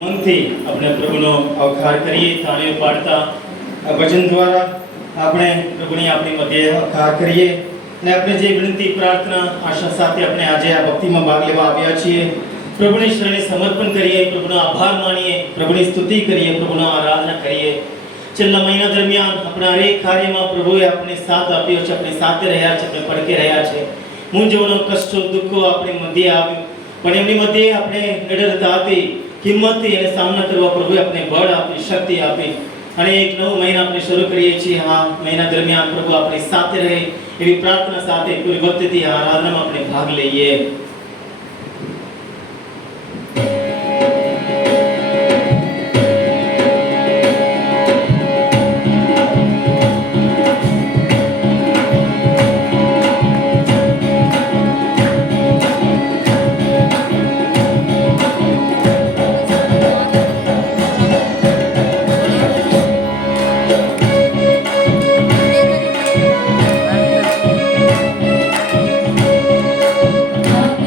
મનથી આપણે પ્રભુનો આભાર કરીએ. તાળીઓ પાડતા આ વચન દ્વારા આપણે પ્રભુની આપણી મધ્યે આભાર કરીએ અને આપણે જે વિનંતી પ્રાર્થના આશા સાથે આપણે આજે આ ભક્તિમાં ભાગ લેવા આવ્યા છીએ, પ્રભુની શરણે સમર્પણ કરીએ, પ્રભુનો આભાર માનીએ, પ્રભુની સ્તુતિ કરીએ, પ્રભુનો આરાધના કરીએ. છેલ્લા મહિના દરમિયાન આપણા હરેક કાર્યમાં પ્રભુએ આપણને સાથ આપ્યો છે, આપણે સાથે રહ્યા છે, આપણે પડકે રહ્યા છે. મૂંઝવણો, કષ્ટો, દુઃખો આપણી મધ્યે આવ્યું, પણ એમની મધ્યે આપણે નિડરતાથી, હિંમતથી એને સામના કરવા પ્રભુએ આપણે બળ આપી, શક્તિ આપી અને એક નવો મહિના આપણે શરૂ કરીએ છીએ. આ મહિના દરમિયાન પ્રભુ આપણી સાથે રહે એવી પ્રાર્થના સાથે પૂરી ભક્તિથી આ આરાધનામાં આપણે ભાગ લઈએ. Amen.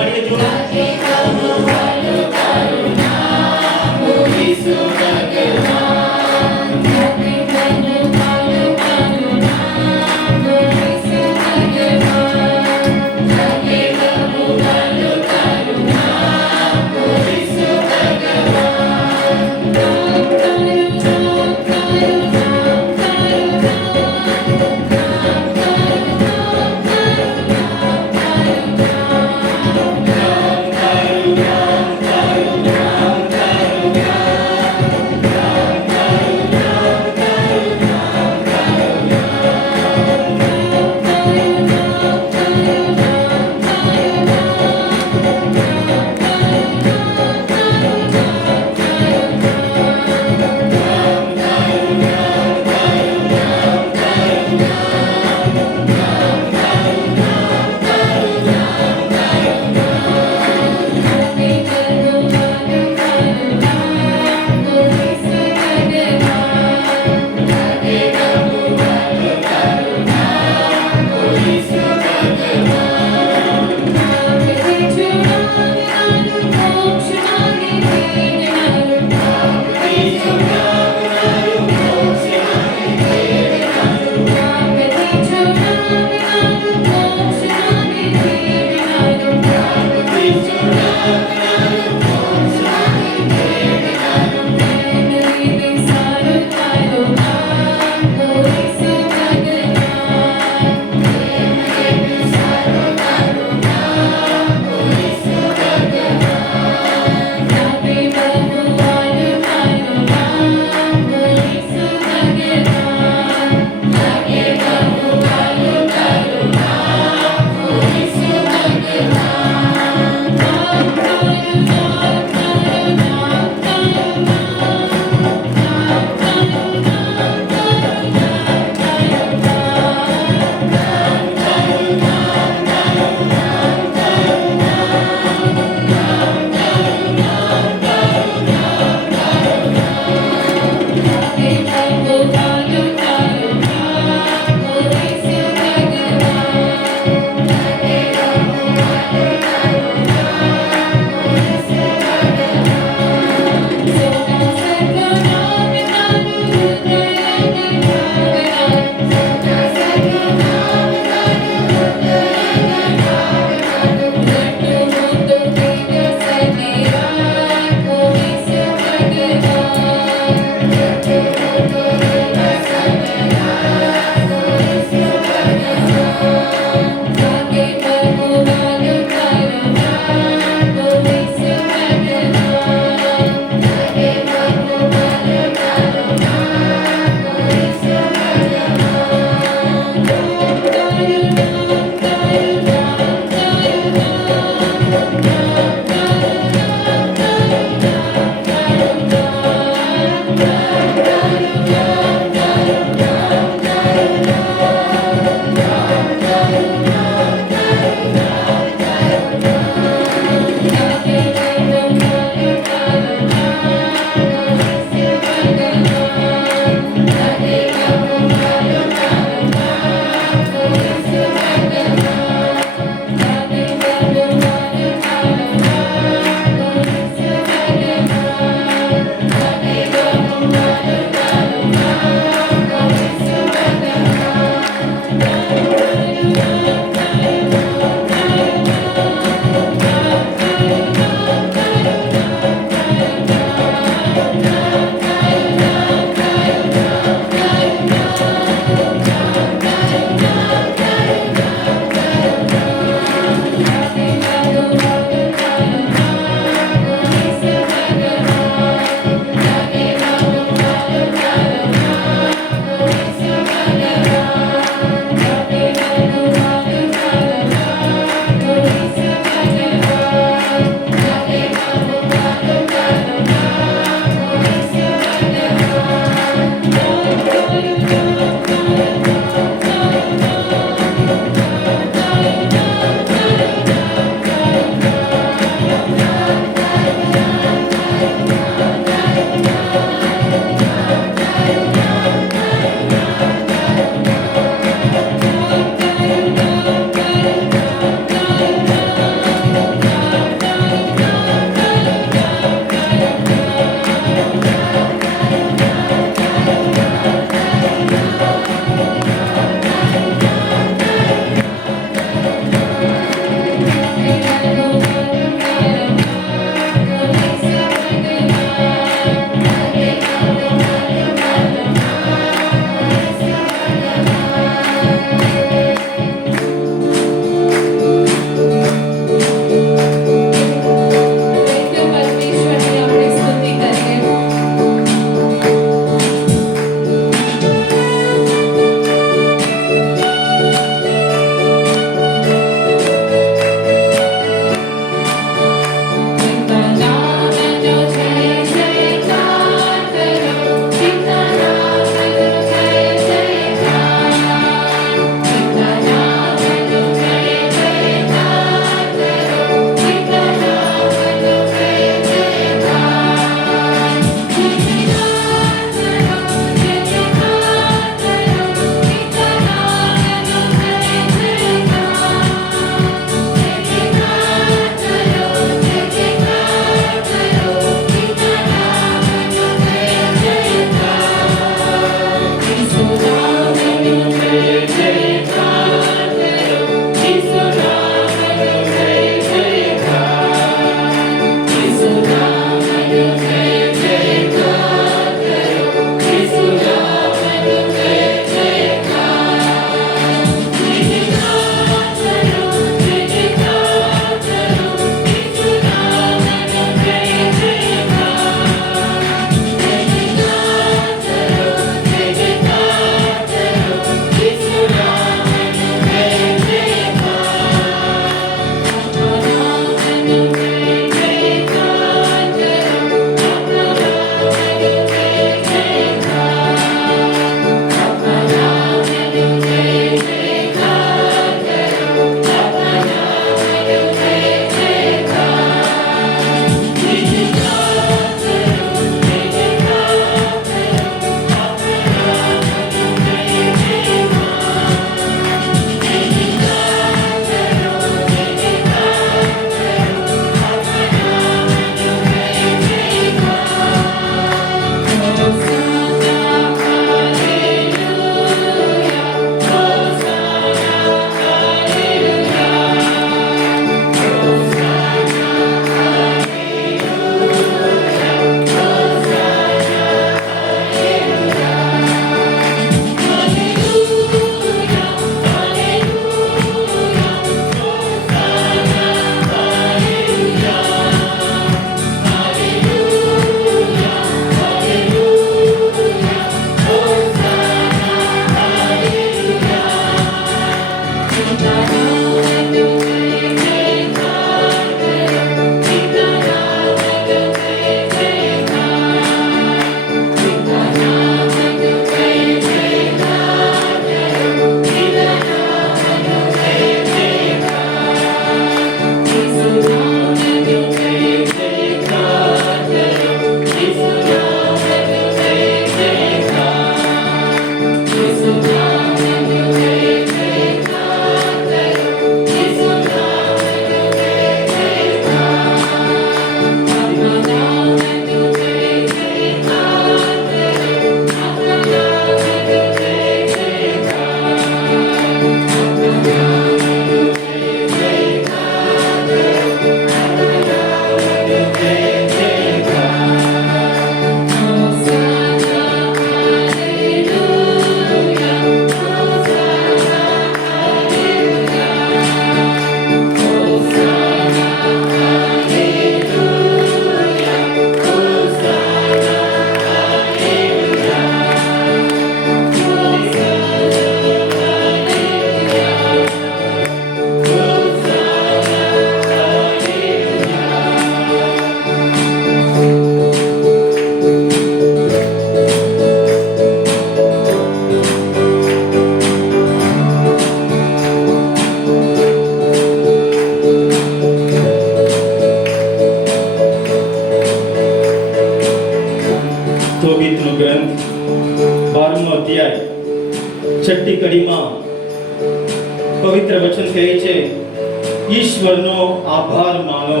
ઈશ્વરનો આભાર માનો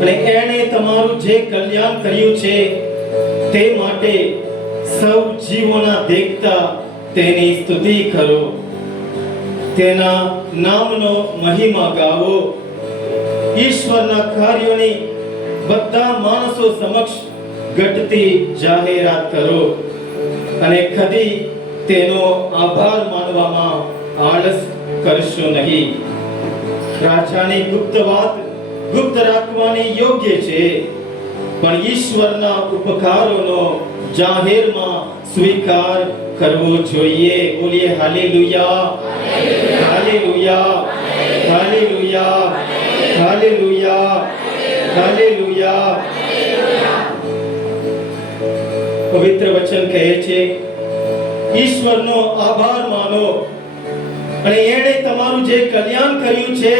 અને એણે તમારું જે કલ્યાણ કર્યું છે તે માટે સૌ જીવોના દેખતા તેની સ્તુતિ કરો, તેના નામનો મહિમા ગાવો, ઈશ્વરના કાર્યોની બધા માણસો સમક્ષ ઘટતી જાહેરાત કરો અને કદી તેનો આભાર માનવામાં આળસ કરશો નહીં. રાજાની ગુપ્ત વાત ગુપ્ત રાખવાની યોગ્ય છે, પણ ઈશ્વરના ઉપકારોનો જાહેરમાં સ્વીકાર કરવો જોઈએ. બોલીએ hallelujah, hallelujah, hallelujah, hallelujah, hallelujah. પવિત્ર વચન કહે છે, ઈશ્વરનો આભાર માનો અને એણે તમારું જે કલ્યાણ કર્યું છે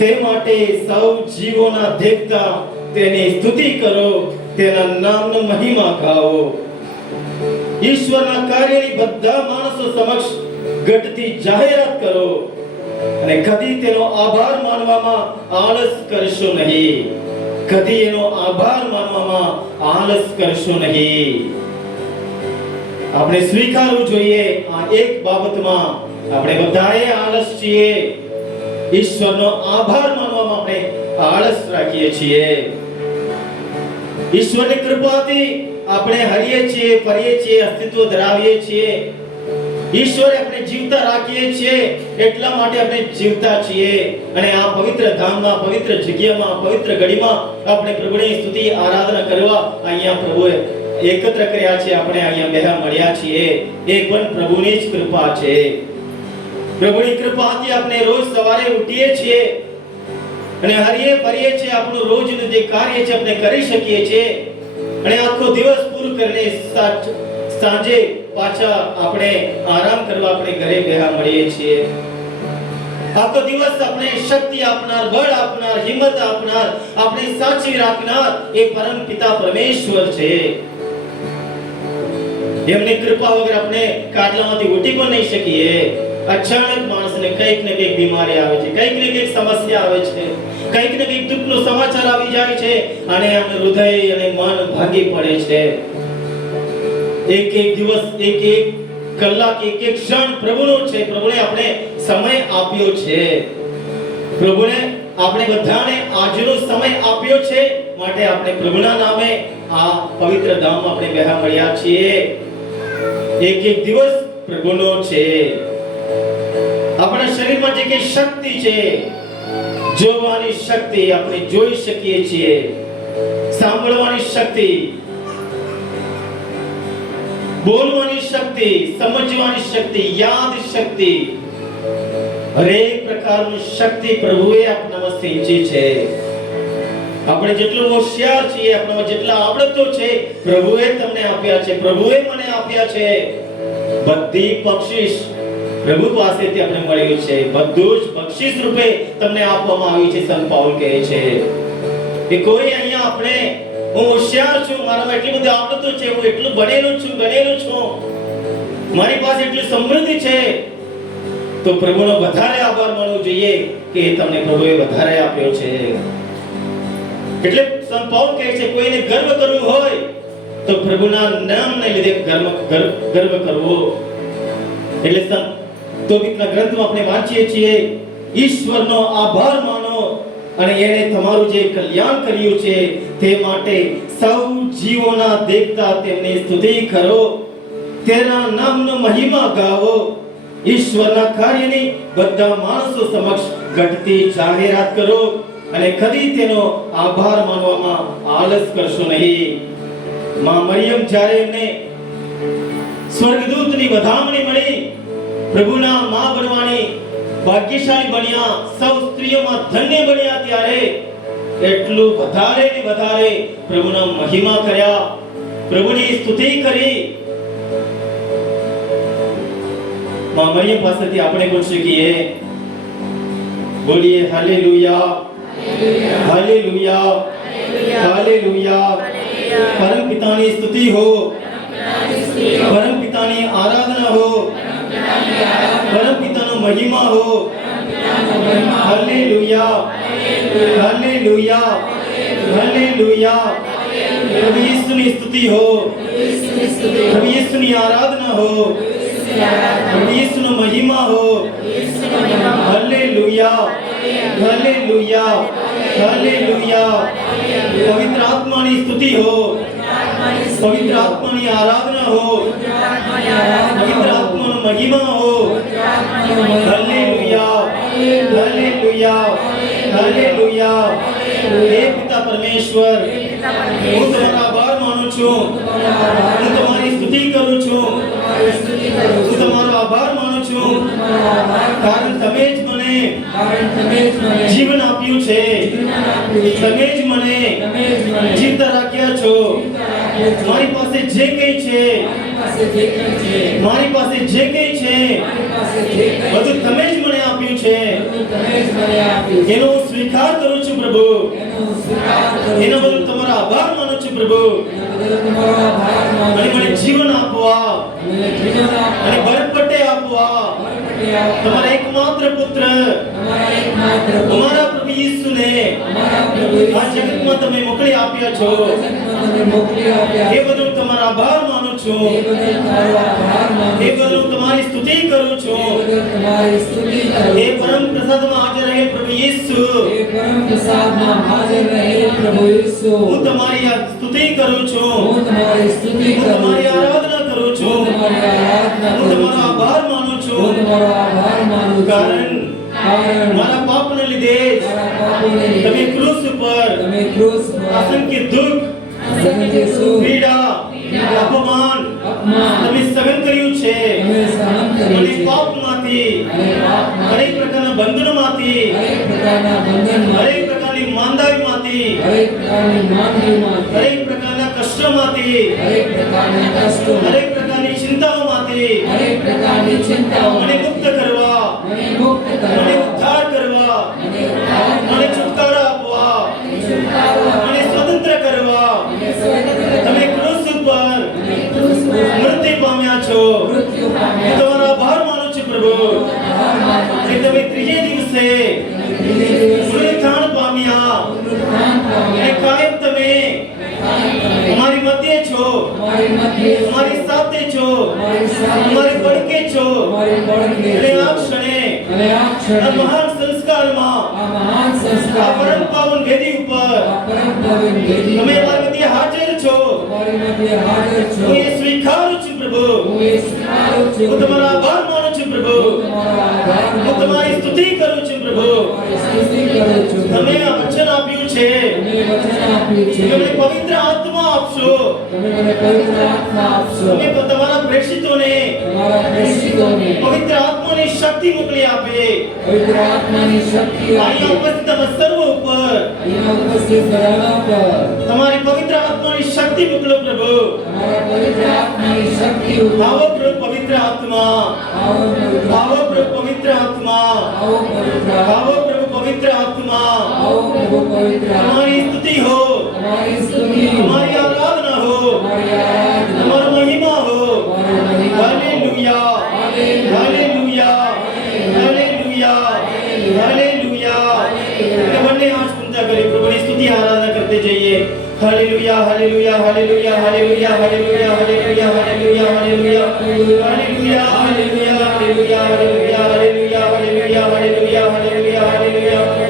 તે માટે સૌ જીવોના દેખતા તેની સ્તુતિ કરો, તેના નામનો મહિમા ગાઓ. ઈશ્વરના કાર્યની બધા માણસો સમક્ષ ઘટતી જાહેરાત કરો અને કદી તેનો આભાર માનવામાં આળસ કરશો નહીં. કદી એનો આભાર માનવામાં આળસ કરશો નહીં. આપણે સ્વીકારવું જોઈએ આ એક બાબતમાં આપણે બધાએ આળસ છીએ. ઈશ્વરનો આભાર માનવામાં આપણે આળસ રાખીએ છીએ. ઈશ્વરની કૃપાથી આપણે હરીએ છીએ, ફરીએ છીએ, અસ્તિત્વ ધરાવીએ છીએ. ઈશ્વરે આપણે જીવતા રાખીએ છીએ, એટલા માટે આપણે જીવતા છીએ અને આ પવિત્ર ધામમાં, પવિત્ર જગ્યામાં, પવિત્ર ઘડીમાં આપણે પ્રભુની સ્તુતિ આરાધના કરવા અહીંયા પ્રભુએ એકત્ર કર્યા છે. આપણે અહીંયા બેહા મળ્યા છીએ એ પણ પ્રભુની જ કૃપા છે. પ્રભુની કૃપાથી આપણે રોજ સવારે ઉઠીએ છીએ અને હરીએ ફરીએ છીએ, આપણું રોજનું જે કાર્ય છે આપણે કરી શકીએ છીએ અને આખો દિવસ પૂરો કરીને સાંજે પાછા આપણે આરામ કરવા આપણે ઘરે બેહા મળીએ છીએ. આખો દિવસ આપણે શક્તિ આપનાર, બળ આપનાર, હિંમત આપનાર, આપણે સાચવી રાખનાર એ પરમ પિતા પરમેશ્વર છે. એમની કૃપા વગર આપણે કાટલામાંથી ઉઠી પણ નહીં શકીએ. અચાનક માણસને કંઈક ને કંઈક બીમારી આવે છે, કંઈક ને કંઈક સમસ્યા આવે છે, કંઈક ને કંઈક દુઃખનો સમાચાર આવી જાય છે અને આમ હૃદય અને મન ભાંગી પડે છે. એક એક દિવસ, એક એક કલાક, એક એક ક્ષણ પ્રભુનો છે. પ્રભુને આપણે સમય આપ્યો છે. પ્રભુને આપણે બધાને આજનો સમય આપ્યો છે માટે આપણે પ્રભુના નામે આ પવિત્ર ધામમાં આપણે બેહા મળ્યા છીએ. એક એક દિવસ પ્રભુનો છે. આપણા શરીરમાં જે કઈ શક્તિ છે, જોવાની શક્તિ, આપણે જોઈ શકીએ છીએ, સાંભળવાની શક્તિ, બોલવાની શક્તિ, સમજવાની શક્તિ, યાદ શક્તિ, હરેક પ્રકારની શક્તિ પ્રભુએ આપણામાં સિંચી છે. આપણે જેટલું હોશિયાર છીએ, આપણામાં જેટલા આવડતો છે પ્રભુએ તમને આપ્યા છે, પ્રભુએ મને આપ્યા છે. બધી બક્ષિસ પ્રભુ પાસેથી આપણે મળ્યું છે. બધું જ બક્ષિસ રૂપે તમને આપવામાં આવ્યું છે. સંત પાઉલ કહે છે કે કોઈ અહીંયા આપણે હું હોશિયાર છું, મારામાં એટલી બધી આવડતો છે, હું એટલું ભણેલો છું, ગણેલો છું, મારી પાસે એટલી સમૃદ્ધિ છે, તો પ્રભુનો વધારે આભાર માનવો જોઈએ કે તમને પ્રભુએ વધારે આપ્યો છે. એટલે સંત પાઉલ કહે છે કોઈને ગર્વ કરવું હોય તો પ્રભુના નામને લીધે ગર્વ કરવો. એટલે સંત તોબીતના ગ્રંથમાં આપણે વાંચીએ છીએ, ઈશ્વરનો આભાર માનો અને એને તમારું જે કલ્યાણ કર્યું છે તે માટે સૌ જીવોના દેખતા તેમની સ્તુતિ કરો, તેના નામનો મહિમા ગાવો, ઈશ્વરના કાર્યની બધા માણસો સમક્ષ ઘટતી જાહેરાત કરો અને કદી તેનો આભાર માનવામાં આળસ કરશો નહીં. માં મરિયમ જ્યારે એમને સ્વર્ગદૂતની વધામણી મળી, પ્રભુના માં બનવાની ભાગ્યશાળી બન્યા, સૌ સ્ત્રીઓમાં ધન્ય બન્યા, ત્યારે એટલું વધારે ને વધારે પ્રભુના મહિમા કર્યા, પ્રભુની સ્તુતિ કરી. માં મરિયમ પાસેથી આપણે પણ શીખીએ. બોલીએ હાલેલુયા, હાલેલુયા, હાલેલુયા. પરમ પિતાની સ્તુતિ હો, પરમ પિતાની આરાધના હો, પરમ પિતાનો મહિમા હો. हालेलुया हालेलुया हालेलुया प्रभु यीशु की स्तुति हो प्रभु यीशु की आराधना हो प्रभु यीशु की महिमा हो हालेलुया हालेलुया हालेलुया पवित्र आत्मा की स्तुति हो पवित्र आत्मा की आराधना हो पवित्र आत्मा की महिमा हो हालेलुया हालेलुया हालेलुया हे पिता परमेश्वर હું તમારા આભાર માનું છું હું તમારી સ્તુતિ કરું છું હું તમારો આભાર માનું છું કારણ તમે જ મને જીવન આપ્યું છે તમે જ મને જીવતા રાખ્યા છો મારી પાસે જે કંઈ છે મારી પાસે જે કંઈ છે બધું તમે જ મને આપ્યું છે એનો હું સ્વીકાર કરું છું પ્રભુ એના બદલ તમારો આભાર માનું છું પ્રભુ અને મને જીવન આપવા અને ભરપટે આપવા તમારા એકમાત્ર પુત્ર અમારા પ્રભુ ઈસુને આ જગતમાં તમે મોકલી આપ્યા છો એ બદલ તમારો આભાર માનું છું એ બદલ તમારી સ્તુતિ કરું છું એ પરમ પ્રસાદમાં હાજર રહે પ્રભુ ઈસુ હું તમારી આ સ્તુતિ કરું છું હું તમારી આરાધના કરું છું હું તમારો આભાર માનું છું કારણ મારા પાપને લીધે તમે ક્રૂસ ઉપર અસંખ્ય દુઃખ પીડા અપમાન તમે સહન કર્યું છે અને પાપમાંથી દરેક પ્રકારના બંધનમાંથી દરેક પ્રકારની માંદાઈમાંથી દરેક પ્રકારના કષ્ટોમાંથી દરેક પ્રકારની ચિંતાઓમાંથી મને મુક્ત કરવા મને ઉદ્ધાર કરવા મને છુટકારો આપવા મને સ્વતંત્ર કરવા તમે ક્રૂસ ઉપર મૃત્યુ પામ્યા છો તમારો આભાર માનું છું પ્રભુ કે તમે ત્રીજે દિવસે પુનરુત્થાન પામ્યા અને કાયમ તમે અમારી મધ્ય છો અમારી સાથે છો અમારી પડકે છો અને આ ક્ષણે આ મહાન સંસ્કારમાં આ પરમ પાવન વેદી ઉપર તમે અમારી મધ્ય હાજર છો હું એ સ્વીકારું છું પ્રભુ હું તમારો આભાર માનું છું પ્રભુ હું તમારી સ્તુતિ કરું છું પ્રભુ તમે આ વચન આપ્યું છે તમે પવિત્ર આત્મા આપશો તમે તમારા પ્રેષિતોને પવિત્ર આત્માની શક્તિ મોકલી આપે અહીંયા ઉપસ્થિત અમે સર્વ ઉપર તમારી પવિત્ર આત્માની શક્તિ મોકલો પ્રભુ આવો પ્રભુ પવિત્ર આત્મા આવો પ્રભુ પવિત્ર આત્મા આવો પ્રભુ પવિત્ર આત્મા તમારી સ્તુતિ હો તમારી આરાધના હો તમારો મહિમા હો હાલેલુયા હાલેલુયા હાલેલુયા હાલેલુયા બંને હાથ ઊંચા કરી પ્રભુની સ્તુતિ આરાધના કરते જઈએ hallelujah hallelujah hallelujah hallelujah hallelujah hallelujah hallelujah hallelujah hallelujah hallelujah hallelujah hallelujah hallelujah hallelujah hallelujah hallelujah hallelujah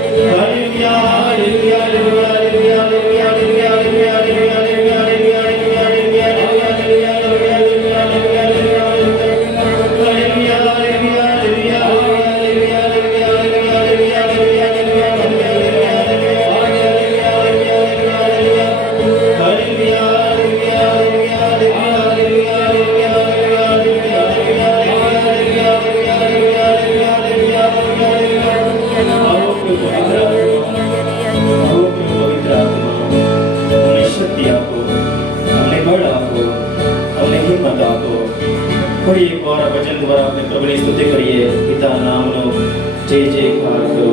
ફરી એકવાર આ વચન દ્વારા આપણે પ્રભુની સ્તુતિ કરીએ પિતા નામનો જય જયકાર કરો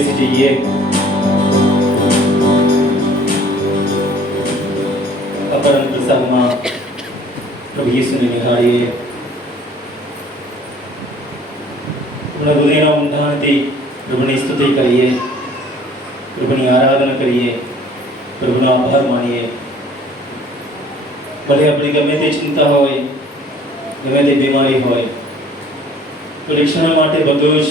બેસી જઈએ. અપરમ પ્રસંગમાં પ્રભુ ઈસુને નિહાળીએ. આપણા હૃદયના ઊંડાણથી પ્રભુની સ્તુતિ કરીએ, પ્રભુની આરાધના કરીએ, પ્રભુનો આભાર માનીએ. ભલે આપણી ગમે તે ચિંતા હોય, ગમે તે બીમારી હોય, થોડી ક્ષણ માટે બધું જ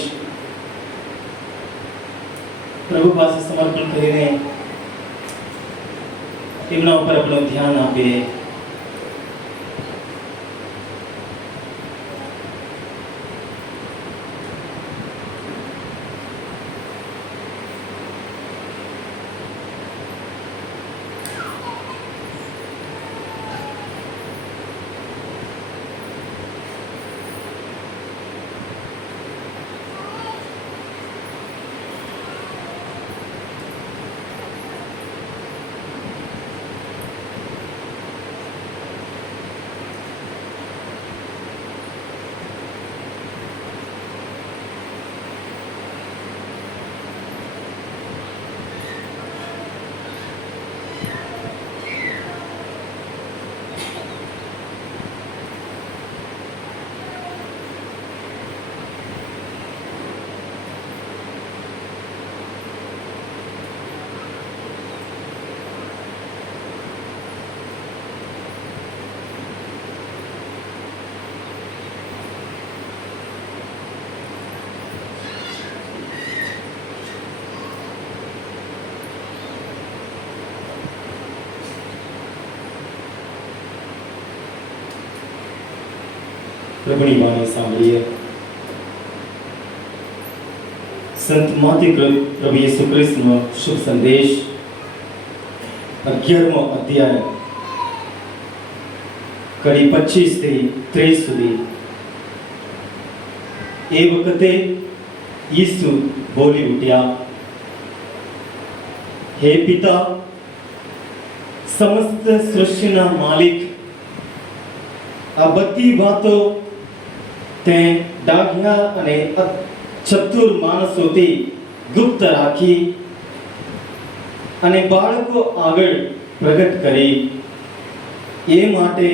પ્રભુ પાસે સમર્પણ કરીને તેમના ઉપર આપણું ધ્યાન આપીએ. પ્રભુની વાણી સાંભળીએ. સંત માથી પ્રભુ ઈસુ ખ્રિસ્તનો શુભ સંદેશ 11મો અધ્યાય કડી 25 થી 30 સુધી. એ વખતે ઈસુ બોલી ઉઠ્યા, હે પિતા, સમસ્ત સૃષ્ટિના માલિક, આ બધી વાતો તે ડાઘ્યા અને ચતુર માણસોથી ગુપ્ત રાખી અને બાળકો આગળ પ્રગટ કરી. એ માટે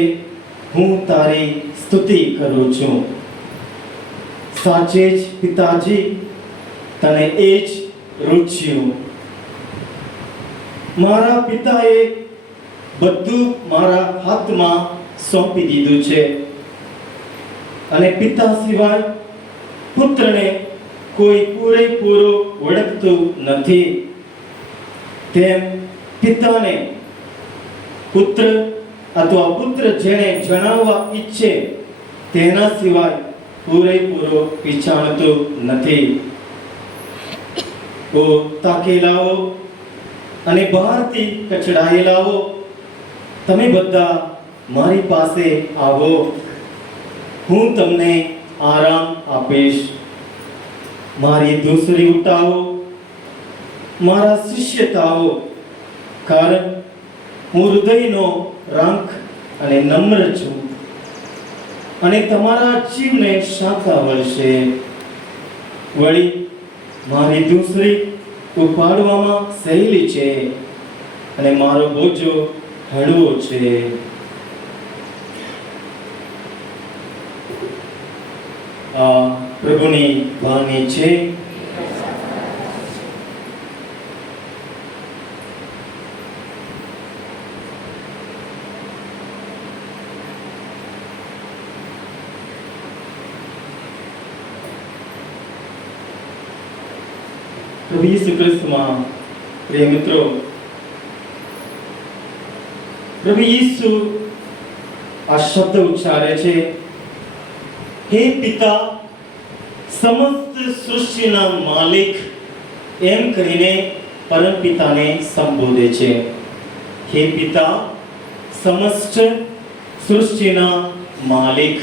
હું તારી સ્તુતિ કરું છું. સાચે જ પિતાજી, તને એ જ રૂચ્યું. મારા પિતાએ બધું મારા હાથમાં સોંપી દીધું છે અને પિતા સિવાય પુત્રને કોઈ પૂરેપૂરો ઓળખતું નથી. તેમ પિતાને પુત્ર અથવા પુત્ર જેને જણાવવા ઈચ્છે તેના સિવાય પૂરેપૂરો વિચારતું નથી. ઓ તાકેલાઓ અને બહારથી કચડાયેલાઓ, તમે બધા મારી પાસે આવો, હું તમને આરામ આપીશ. મારી દૂસરી ઉટાવો, મારા શિષ્ય થાઓ, કારણ હું હૃદયનો રાંક અને નમ્ર છું અને તમારા જીવને શાંતા વળશે. વળી મારી દૂસરી ઉપાડવામાં સહેલી છે અને મારો બોજો હળવો છે. આ પ્રભુની વાણી છે. પ્રભુ ઈસુ ખ્રિસ્તમાં પ્રિય મિત્રો, પ્રભુ ઈસુ આ શબ્દ ઉચ્ચારે છે, હે પિતા, સમસ્ત સૃષ્ટિના માલિક, એમ કહીને પરમ પિતાને સંબોધે છે. હે પિતા, સમસ્ત સૃષ્ટિના માલિક.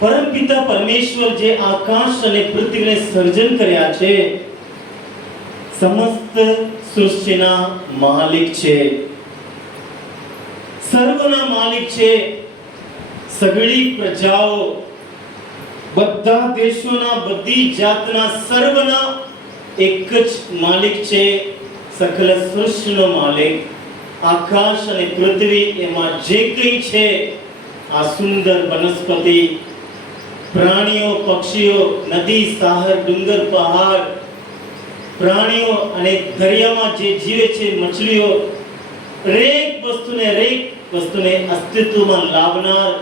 પરમ પિતા પરમેશ્વર જે આકાશ અને પૃથ્વીને સર્જન કર્યા છે, સમસ્ત સૃષ્ટિના માલિક છે, સર્વના માલિક છે. સગળી પ્રજાઓ બધા દેશોના, બધી જાતના, સર્વના એક જ માલિક છે, સકલ સૃષ્ટિનો માલિક. આકાશ અને પૃથ્વી એમાં જે કંઈ છે, આ સુંદર વનસ્પતિ, પ્રાણીઓ, પક્ષીઓ, નદી, શહેર, ડુંગર, પહાડ, પ્રાણીઓ અને દરિયામાં જે જીવે છે, મછલીઓ, દરેક વસ્તુને અસ્તિત્વમાં લાવનાર,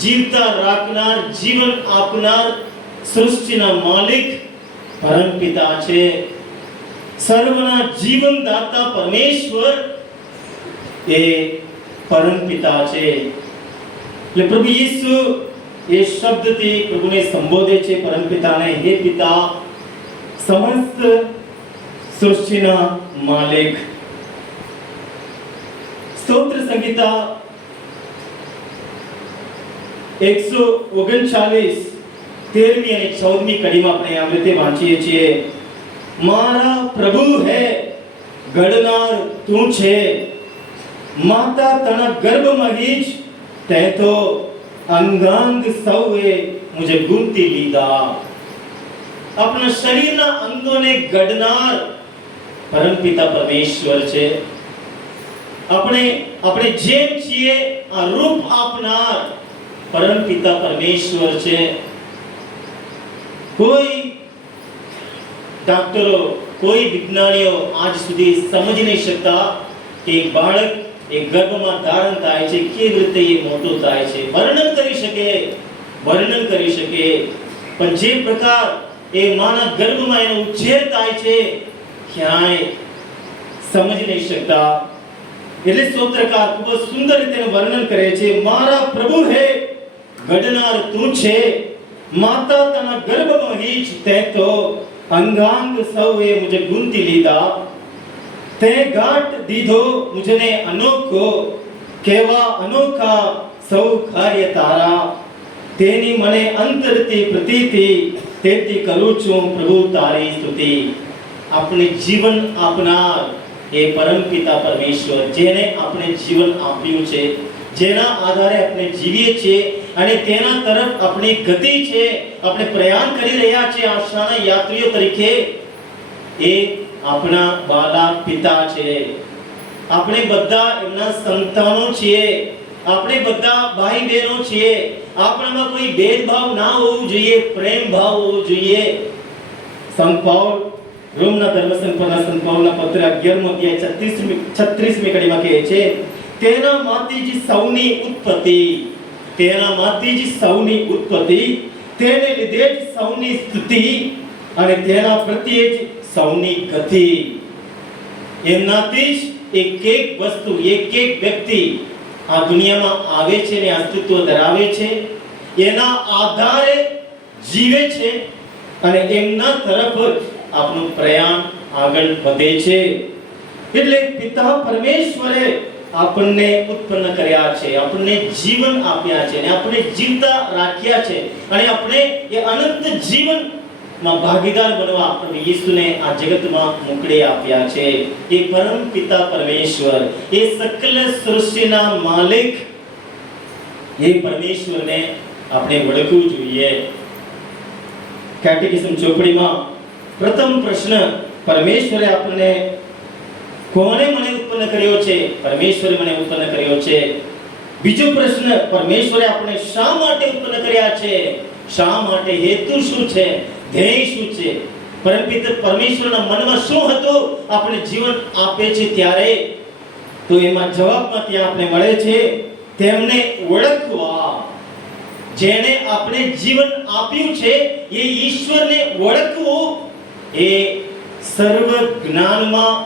જીવતા રાખનાર, જીવન આપનાર સૃષ્ટિના માલિક પરમપિતા છે. સર્વના જીવનદાતા પરમેશ્વર એ પરમપિતા છે. એટલે પ્રભુ ઈસુ એ શબ્દથી પ્રભુને સંબોધે છે, પરમપિતાને, હે પિતા, સમસ્ત સૃષ્ટિના માલિક. સ્તોત્ર સંહિતા 139 13મી અને 14મી કડીમાં આપણે આ રીતે વાંચીએ છીએ. મારા પ્રભુ હે, ઘડનાર તું છે, માતા તના ગર્ભમાં જ તે તો અંગાંગ સૌએ મુજે ગુંથી લીધા. આપણા શરીરના અંગોને ઘડનાર પરમપિતા પરમેશ્વર છે. આપણે જેમ છીએ આ રૂપ આપનાર પરમપિતા પરમેશ્વર છે. કોઈ ડોક્ટરો, કોઈ વિજ્ઞાનીઓ આજ સુધી સમજી નહીં શકતા કે એક બાળક એ ગર્ભમાં ધારણ થાય છે, કેવી રીતે એ મોટું થાય છે. વર્ણન કરી શકે, પણ જે પ્રકાર એ માના ગર્ભમાં એનો ઉછેર થાય છે, ક્યાંય સમજી નહીં શકતા. એટલે સ્તોત્રકાર ખૂબ સુંદર રીતે વર્ણન કરે છે. મારા પ્રભુ હે, ઘડનાર તું છે, માતા તના ગર્ભમાં જ તે તો અંગાંગ સૌએ મુજે ગુંથી લીધા. તે ગાંઠ દીધો મુજને અનોખો, કેવા અનોખા સૌ કાર્ય તારા. તેની મને અંતરથી પ્રતીતિ, તેથી કરું છું પ્રભુ તારી સ્તુતિ. આપણે જીવન આપનાર એ પરમપિતા પરમેશ્વર, જેને આપણે જીવન આપ્યું છે, જેના આધારે આપણે જીવીએ છીએ અને તેના તરફ આપણી ગતિ છે, આપણે પ્રયાણ કરી રહ્યા છીએ આશાના યાત્રીઓ તરીકે, એ આપણા વાલા પિતા છે. આપણે બધા એમના સંતાનો છીએ, આપણે બધા ભાઈ બહેનો છીએ. આપણામાં કોઈ ભેદભાવ ના હોવું જોઈએ, પ્રેમ ભાવ હોવો જોઈએ. સંત પાઉલ રોમના ધર્મસંપન્ના સંત પાઉલના પત્ર 11મો અધ્યાય 36મી કડીમાં કહે છે, તેનામાંથી જ સૌની ઉત્પત્તિ, તેને લીધે જ સૌની સ્તુતિ અને તેના પ્રત્યે જ સૌની ગતિ. એમનાથી જ એક વસ્તુ, એક વ્યક્તિ આ દુનિયામાં આવે છે ને અસ્તિત્વ ધરાવે છે, એના આધારે જીવે છે અને એમના તરફ આપણું પ્રયાણ આગળ વધે છે. એટલે પિતા પરમેશ્વરે આપણને ઉત્પન્ન કર્યા છે, આપણને જીવન આપ્યા છે અને આપણે જીવતા રાખ્યા છે અને આપણે એ અનંત જીવનમાં ભાગીદાર બનવા પ્રભુ ઈસુને આ જગતમાં મોકલી આપ્યા છે. એ પરમ પિતા પરમેશ્વર, એ સકલ સૃષ્ટિના માલિક, એ પરમેશ્વરને આપણે ઓળખવું જોઈએ. કેટેકિઝમ ચોપડીમાં પ્રથમ પ્રશ્ન, પરમેશ્વરે આપણને, કોણે મને ઉત્પન્ન કર્યો છે? પરમેશ્વરે મને ઉત્પન્ન કર્યો છે. બીજો પ્રશ્ન, પરમેશ્વરે આપણે શા માટે ઉત્પન્ન કર્યા છે? શા માટે? હેતુ શું છે? ધ્યેય શું છે? પરમપિતા પરમેશ્વરના મનમાં શું હતું આપણે જીવન આપે છે ત્યારે? તો એમાં જવાબમાં ત્યાં આપણે મળે છે, તેમને ઓળખવા. જેને આપણે જીવન આપ્યું છે એ ઈશ્વરને ઓળખવું એ સર્વ જ્ઞાનમાં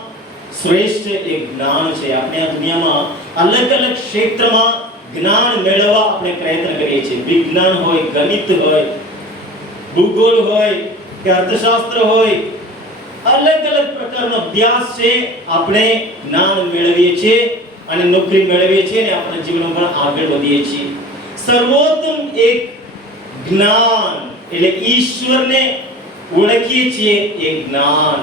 શ્રેષ્ઠ એક જ્ઞાન છે. આપણે આ દુનિયામાં અલગ અલગ ક્ષેત્રમાં જ્ઞાન મેળવવા આપણે પ્રયત્ન કરીએ છીએ. વિજ્ઞાન હોય, ગણિત હોય, ભૂગોળ હોય કે અર્થશાસ્ત્ર હોય, અલગ અલગ પ્રકારનો અભ્યાસ છે. આપણે જ્ઞાન મેળવીએ છીએ અને નોકરી મેળવીએ છીએ અને આપણા જીવનમાં આગળ વધીએ છીએ. સર્વોત્તમ એક જ્ઞાન એટલે ઈશ્વરને ઓળખીએ છીએ એ જ્ઞાન.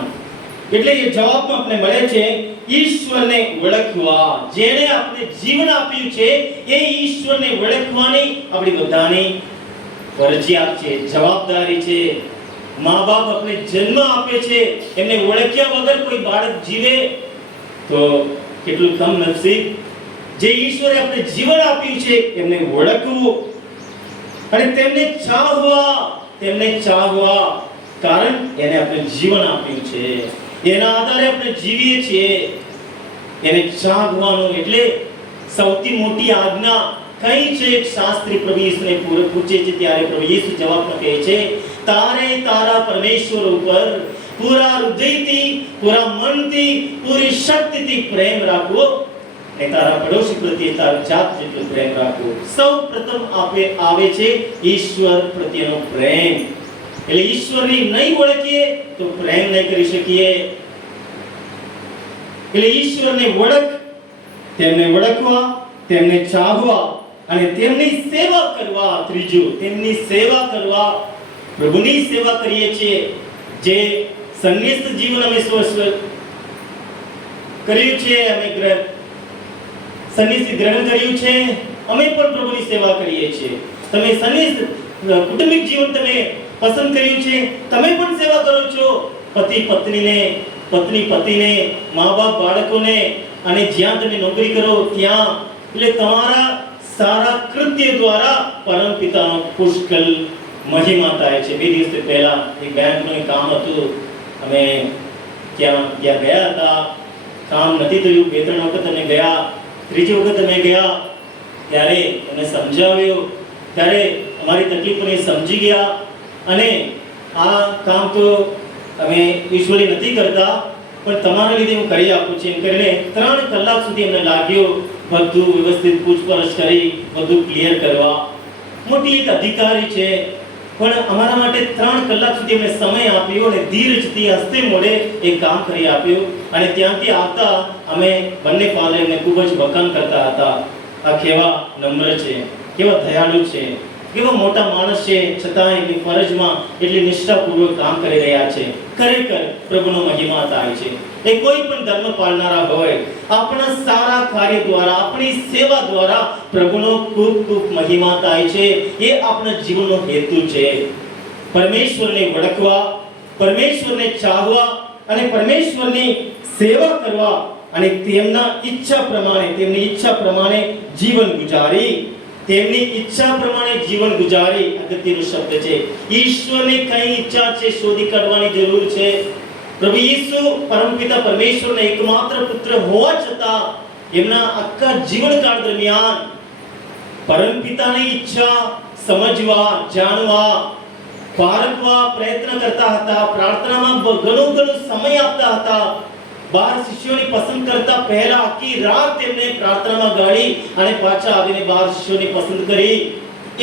એટલે એ જવાબમાં આપણે મળે છે ઈશ્વરને ઓળખવા. જેણે આપણે જીવન આપ્યું છે એ ઈશ્વરને ઓળખવાની આપણી બધાની ફરજિયાત છે, જવાબદારી છે. મા બાપ આપણે જન્મ આપે છે, એમને ઓળખ્યા વગર કોઈ બાળક જીવે તો કેટલું કમનસીબ. જે ઈશ્વરે આપણે જીવન આપ્યું છે એમને ઓળખવું અને તેમને ચાહવા, કારણ એને આપણે જીવન આપ્યું છે, એના આધારે આપણે જીવીએ છીએ. એને ચાહવાનું એટલે સૌથી મોટી આજ્ઞા કઈ છે? એક શાસ્ત્રી પ્રભુ ઈસુને પૂછે છે ત્યારે પ્રભુ ઈસુ જવાબમાં કહે છે, તારે તારા પરમેશ્વર ઉપર પૂરા હૃદયથી, પૂરા મનથી, પૂરી શક્તિથી પ્રેમ રાખવો અને તારા પડોશી પ્રત્યે તારા જાત જેટલો પ્રેમ રાખવો. સૌ પ્રથમ આવે છે ઈશ્વર પ્રત્યેનો પ્રેમ. એટલે ઈશ્વરની નહીં ઓળખીએ તો પ્રેમ નહીં કરી શકીએ. એટલે ઈશ્વરને તેમને ઓળખવા, તેમને ચાહવા અને તેમની સેવા કરવા. ત્રીજું, તેમની સેવા કરવા. પ્રભુની સેવા કરીએ છીએ. જે સંન્યાસ્ત જીવન અમે કર્યું છે, અમે સંન્યાસ ગ્રહણ કર્યું છે, અમે પણ પ્રભુની સેવા કરીએ છીએ. તમે સંન્યાસ કુટુંબિક જીવન તમે પસંદ કર્યું છે, તમે પણ સેવા કરો છો. પતિ પત્નીને, પત્ની પતિને, મા બાપ બાળકોને, અને જ્યાં તમે નોકરી કરો ત્યાં. એટલે તમારા સારા કૃત્ય દ્વારા પરમ પિતાનો પુષ્કળ મહિમા થાય છે. 2 દિવસ પહેલા એક બેંકનું કામ હતું, અમે ત્યાં ગયા હતા. કામ નથી થયું. 2-3 વખત અમે ગયા. ત્રીજી વખત અમે ગયા ત્યારે અમે સમજાવ્યું, ત્યારે અમારી તકલીફોને સમજી ગયા. અને આ કામ તો અમે યુઝ્યુઅલી નથી કરતા, પણ તમારા લીધે હું કરી આપું છું એમ કરીને 3 કલાક સુધી અમને લાગ્યો બધું વ્યવસ્થિત પૂછપરછ કરી બધું ક્લિયર કરવા. મોટી એક અધિકારી છે, પણ અમારા માટે 3 કલાક સુધી અમને સમય આપ્યો અને ધીરજથી હસ્તે મોઢે એ કામ કરી આપ્યું. અને ત્યાંથી આવતા અમે બંને ફાધર એમને ખૂબ જ વખાણ કરતા હતા. આ કેવા નમ્ર છે, કેવા દયાળુ છે, કેવા મોટા માણસ છે, છતાં એમની ફરજમાં એટલી નિષ્ઠાપૂર્વક કામ કરી રહ્યા છે. ખરેખર પ્રભુનો મહિમા થાય છે. એ કોઈ પણ ધર્મ પાળનારા હોય, આપણા સારા કાર્ય દ્વારા, આપણી સેવા દ્વારા પ્રભુનો ખૂબ ખૂબ મહિમા થાય છે. એ આપણા જીવનનો હેતુ છે. પરમેશ્વરને ઓળખવા, પરમેશ્વરને ચાહવા અને પરમેશ્વરની સેવા કરવા અને તેમની ઈચ્છા પ્રમાણે જીવન ગુજારી. તેમની ઈચ્છા પ્રમાણે જીવન ગુજારી અગત્યનો શબ્દ છે. ઈશ્વરની કઈ ઈચ્છા છે શોધી કાઢવાની જરૂર છે. પ્રભુ ઈસુ પરમપિતા પરમેશ્વરના એકમાત્ર પુત્ર હોવા છતાં એમના આખા જીવનકાળ દરમિયાન પરમપિતાની ઈચ્છા સમજવા, જાણવા, પારખવા પ્રયત્ન કરતા હતા. પ્રાર્થનામાં ઘણો સમય આપતા હતા. 12 શિષ્યોની પસંદ કરતા પહેલા આખી રાત તેમને પ્રાર્થનામાં ગાળી અને પાછા આવીને 12 શિષ્યોની પસંદ કરી.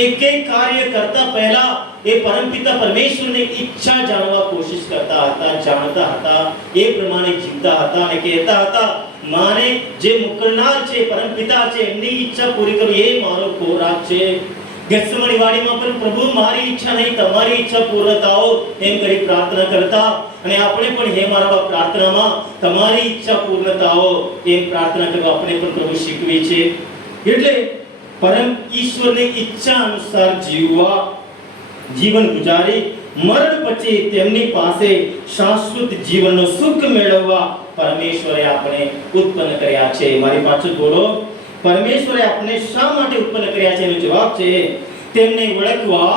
એક કાર્ય કરતા પહેલા એ પરમપિતા પરમેશ્વરની ઈચ્છા જાણવા કોશિશ કરતા હતા, જાણતા હતા, એ પ્રમાણે જીવતા હતા અને કહેતા હતા, માને જે મોકલનાર છે, પરમપિતા છે, એમની ઈચ્છા પૂરી કરવી એ મારો ખોરાક છે. ગેત્સેમની વાડીમાં પણ પ્રભુ મારી ઈચ્છા નહીં તમારી ઈચ્છા પૂર્ણ થાઓ એમ કરી પ્રાર્થના કરતા. અને આપણે પણ હે મારા પ્રાર્થનામાં તમારી ઈચ્છા પૂર્ણ થાઓ એમ પ્રાર્થના કરવા આપણે પણ પ્રભુ શીખવે છે. એટલે પરમ ઈશ્વરની ઈચ્છા અનુસાર જીવવા, જીવન ગુજારી મરણ પછી તેમની પાસે શાશ્વત જીવનનો સુખ મેળવવા પરમેશ્વરે આપણે ઉત્પન્ન કર્યા છે. મારી પાછળ બોલો, પરમેશ્વરે આપણે શા માટે ઉત્પન્ન કર્યા છે? એનો જવાબ છે તેમને ઓળખવા,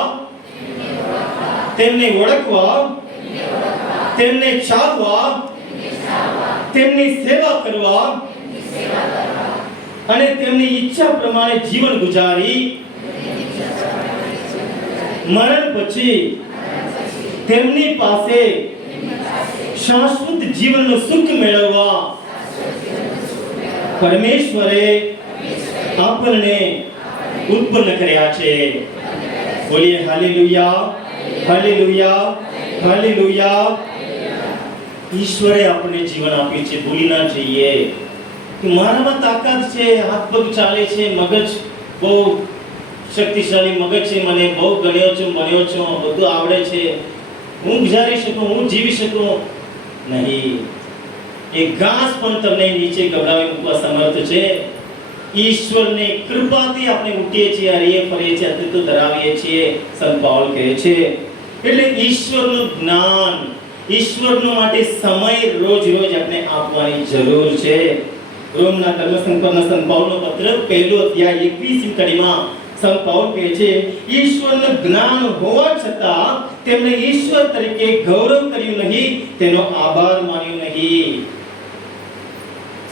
તેમને ચાહવા, તેમની સેવા કરવા અને તેમની ઈચ્છા પ્રમાણે જીવન ગુજારી મરણ પછી તેમની પાસે શાશ્વત જીવનનો સુખ મેળવવા પરમેશ્વરે આપણને ઉત્પન્ન કર્યા છે. બોલીએ હાલેલુયા, હાલેલુયા, હાલેલુયા. ઈશ્વરે આપણને જીવન આપ્યું છે. ભૂલી ના જઈએ કે મારામાં તાકાત છે, હાથ પગ ચાલે છે, મગજ બહુ શક્તિશાળી મગજ છે, મને બહુ ભણ્યો છું, બધું આવડે છે, હું ગુજારી શકું, હું જીવી શકું. નહીં, એક ઘાસ પણ તમને નીચે ગબડાવી મૂકવા સમર્થ છે. ઈશ્વરને કૃપાથી આપણે ઉઠીએ છીએ, હરીએ ફરીએ છીએ, અસ્તિત્વ ધરાવીએ છીએ. સંત પાઉલ કહે છે એટલે ઈશ્વરનું જ્ઞાન, ઈશ્વરનો માટે સમય રોજ રોજ આપણે આપવાની જરૂર છે. રોમના ધર્મસંઘ પરના સંત પાઉલનો પત્ર પહેલો અધ્યાય 21મી કડીમાં સંત પાઉલ કહે છે ઈશ્વરનું જ્ઞાન હોવા છતાં તેમણે ઈશ્વર તરીકે ગૌરવ કર્યું નહીં, તેનો આભાર માન્યો નહીં.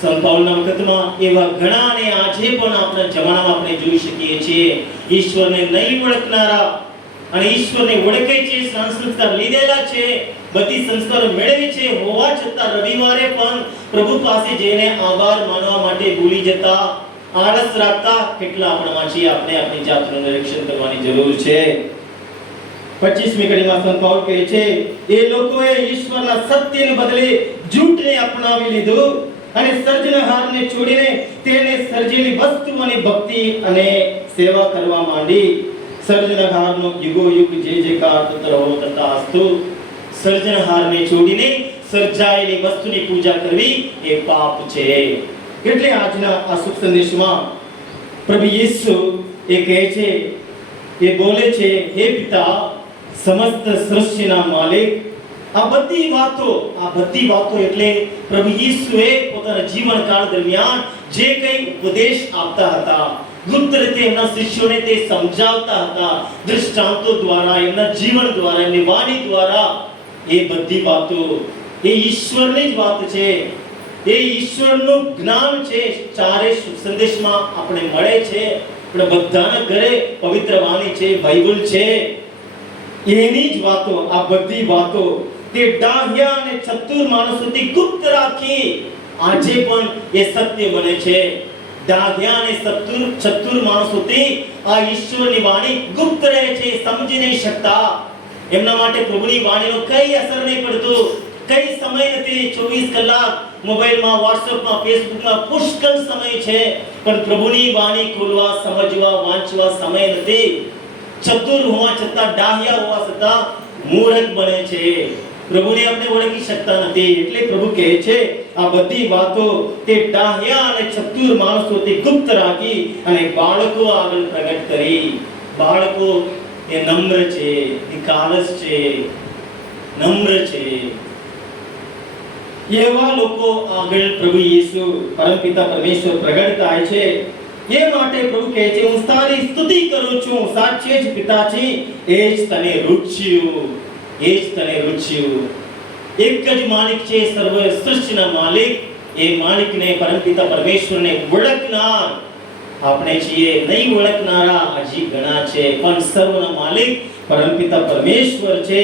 સંત પાઉલના વખતમાં એવા ઘણા અને આજે પણ આપણા જમાનામાં આપણે જોઈ શકીએ છીએ ઈશ્વરને નહીં ઓળખનારા અને ઈશ્વરને ઓળખે છે, સંસ્કાર લીધેલા છે, બધી સંસ્કારો મેળવી છે, હોવા છતાં રવિવારે પણ પ્રભુ પાસે જઈને આભાર માનવા માટે ભૂલી જતા, આળસ રાખતા કેટલા આપણામાં છીએ. આપણે આપણી જાતનું નિરીક્ષણ કરવાની જરૂર છે. 25મી કડીમાં સંત પાઉલ કહે છે એ લોકોએ ઈશ્વરના સત્યને બદલે જૂઠને અપનાવી લીધું અને સર્જનહારને છોડીને તેને સર્જેલી વસ્તુઓની ભક્તિ અને સેવા કરવા માંડી. સર્જનહારનો યુગોયુગ જય જયકાર રહો તથાસ્તુ. સર્જનહારને છોડીને સર્જાયેલી વસ્તુની પૂજા કરવી એ પાપ છે. એટલે આજના આ શુભ સંદેશમાં પ્રભુ યેસુ એ કહે છે, એ બોલે છે, હે પિતા, સમસ્ત સૃષ્ટિના માલિક, આ બધી વાતો એટલે પ્રભુ યેસુએ પોતાના જીવનકાળ દરમિયાન જે કંઈ ઉપદેશ આપતા હતા, ગુપ્ત રીતે એમના શિષ્યોને તે સમજાવતા હતા, દૃષ્ટાંતો દ્વારા, એમના જીવન દ્વારા, એમની વાણી દ્વારા, એ બધી વાતો એ ઈશ્વરની જ વાત છે, એ ઈશ્વરનું જ્ઞાન છે. ચારે શુભ સંદેશમાં આપણે મળે છે. આપણે બધાના ઘરે પવિત્ર વાણી છે, બાઇબલ છે, એની જ વાતો, આ બધી વાતો તે ડાહ્યા અને ચતુર માણસોથી ગુપ્ત રાખી આજે પણ એ સત્ય બને છે. ડાહ્યા અને ચતુર માણસોથી આ ઈશ્વરની વાણી ગુપ્ત રહે છે, સમજી નહીં શકતા. એમના માટે પ્રભુની વાણીનો કઈ અસર નહીં પડતો, કઈ સમય નથી. 24 કલાક મોબાઈલમાં, વોટ્સએપમાં, ફેસબુકમાં પુષ્કળ સમય છે, પણ પ્રભુની વાણી ખોલવા, સમજવા, વાંચવા સમય નથી. ચતુર હોવા છતાં, ડાહ્યા હોવા છતાં મૂર્ખ બને છે. પ્રભુને આપણે ઓળખી શકતા નથી. એટલે પ્રભુ કહે છે આ બધી વાતો તે ડાહ્યા અને ચતુર માણસોથી ગુપ્ત રાખી અને બાળકો આગળ પ્રગટ કરી. બાળકો એ નમ્ર છે, નિખાલસ છે, નમ્ર છે. એવા લોકો આગળ પ્રભુ યેસુ પરમપિતા પરમેશ્વર પ્રગટ થાય છે. એ માટે પ્રભુ કહે છે, હું તારી સ્તુતિ કરું છું, સાચે જ પિતાજી, એ જ તને રૂચ્યું, એ જ તને રૂચ્યું. એક જ માલિક છે, સર્વ સૃષ્ટિના માલિક. એ માલિકને, પરમપિતા પરમેશ્વરને ઓળખનાર આપણે છીએ. નહીં ઓળખનારા હજી ઘણા છે, પણ સર્વના માલિક પરમપિતા પરમેશ્વર છે.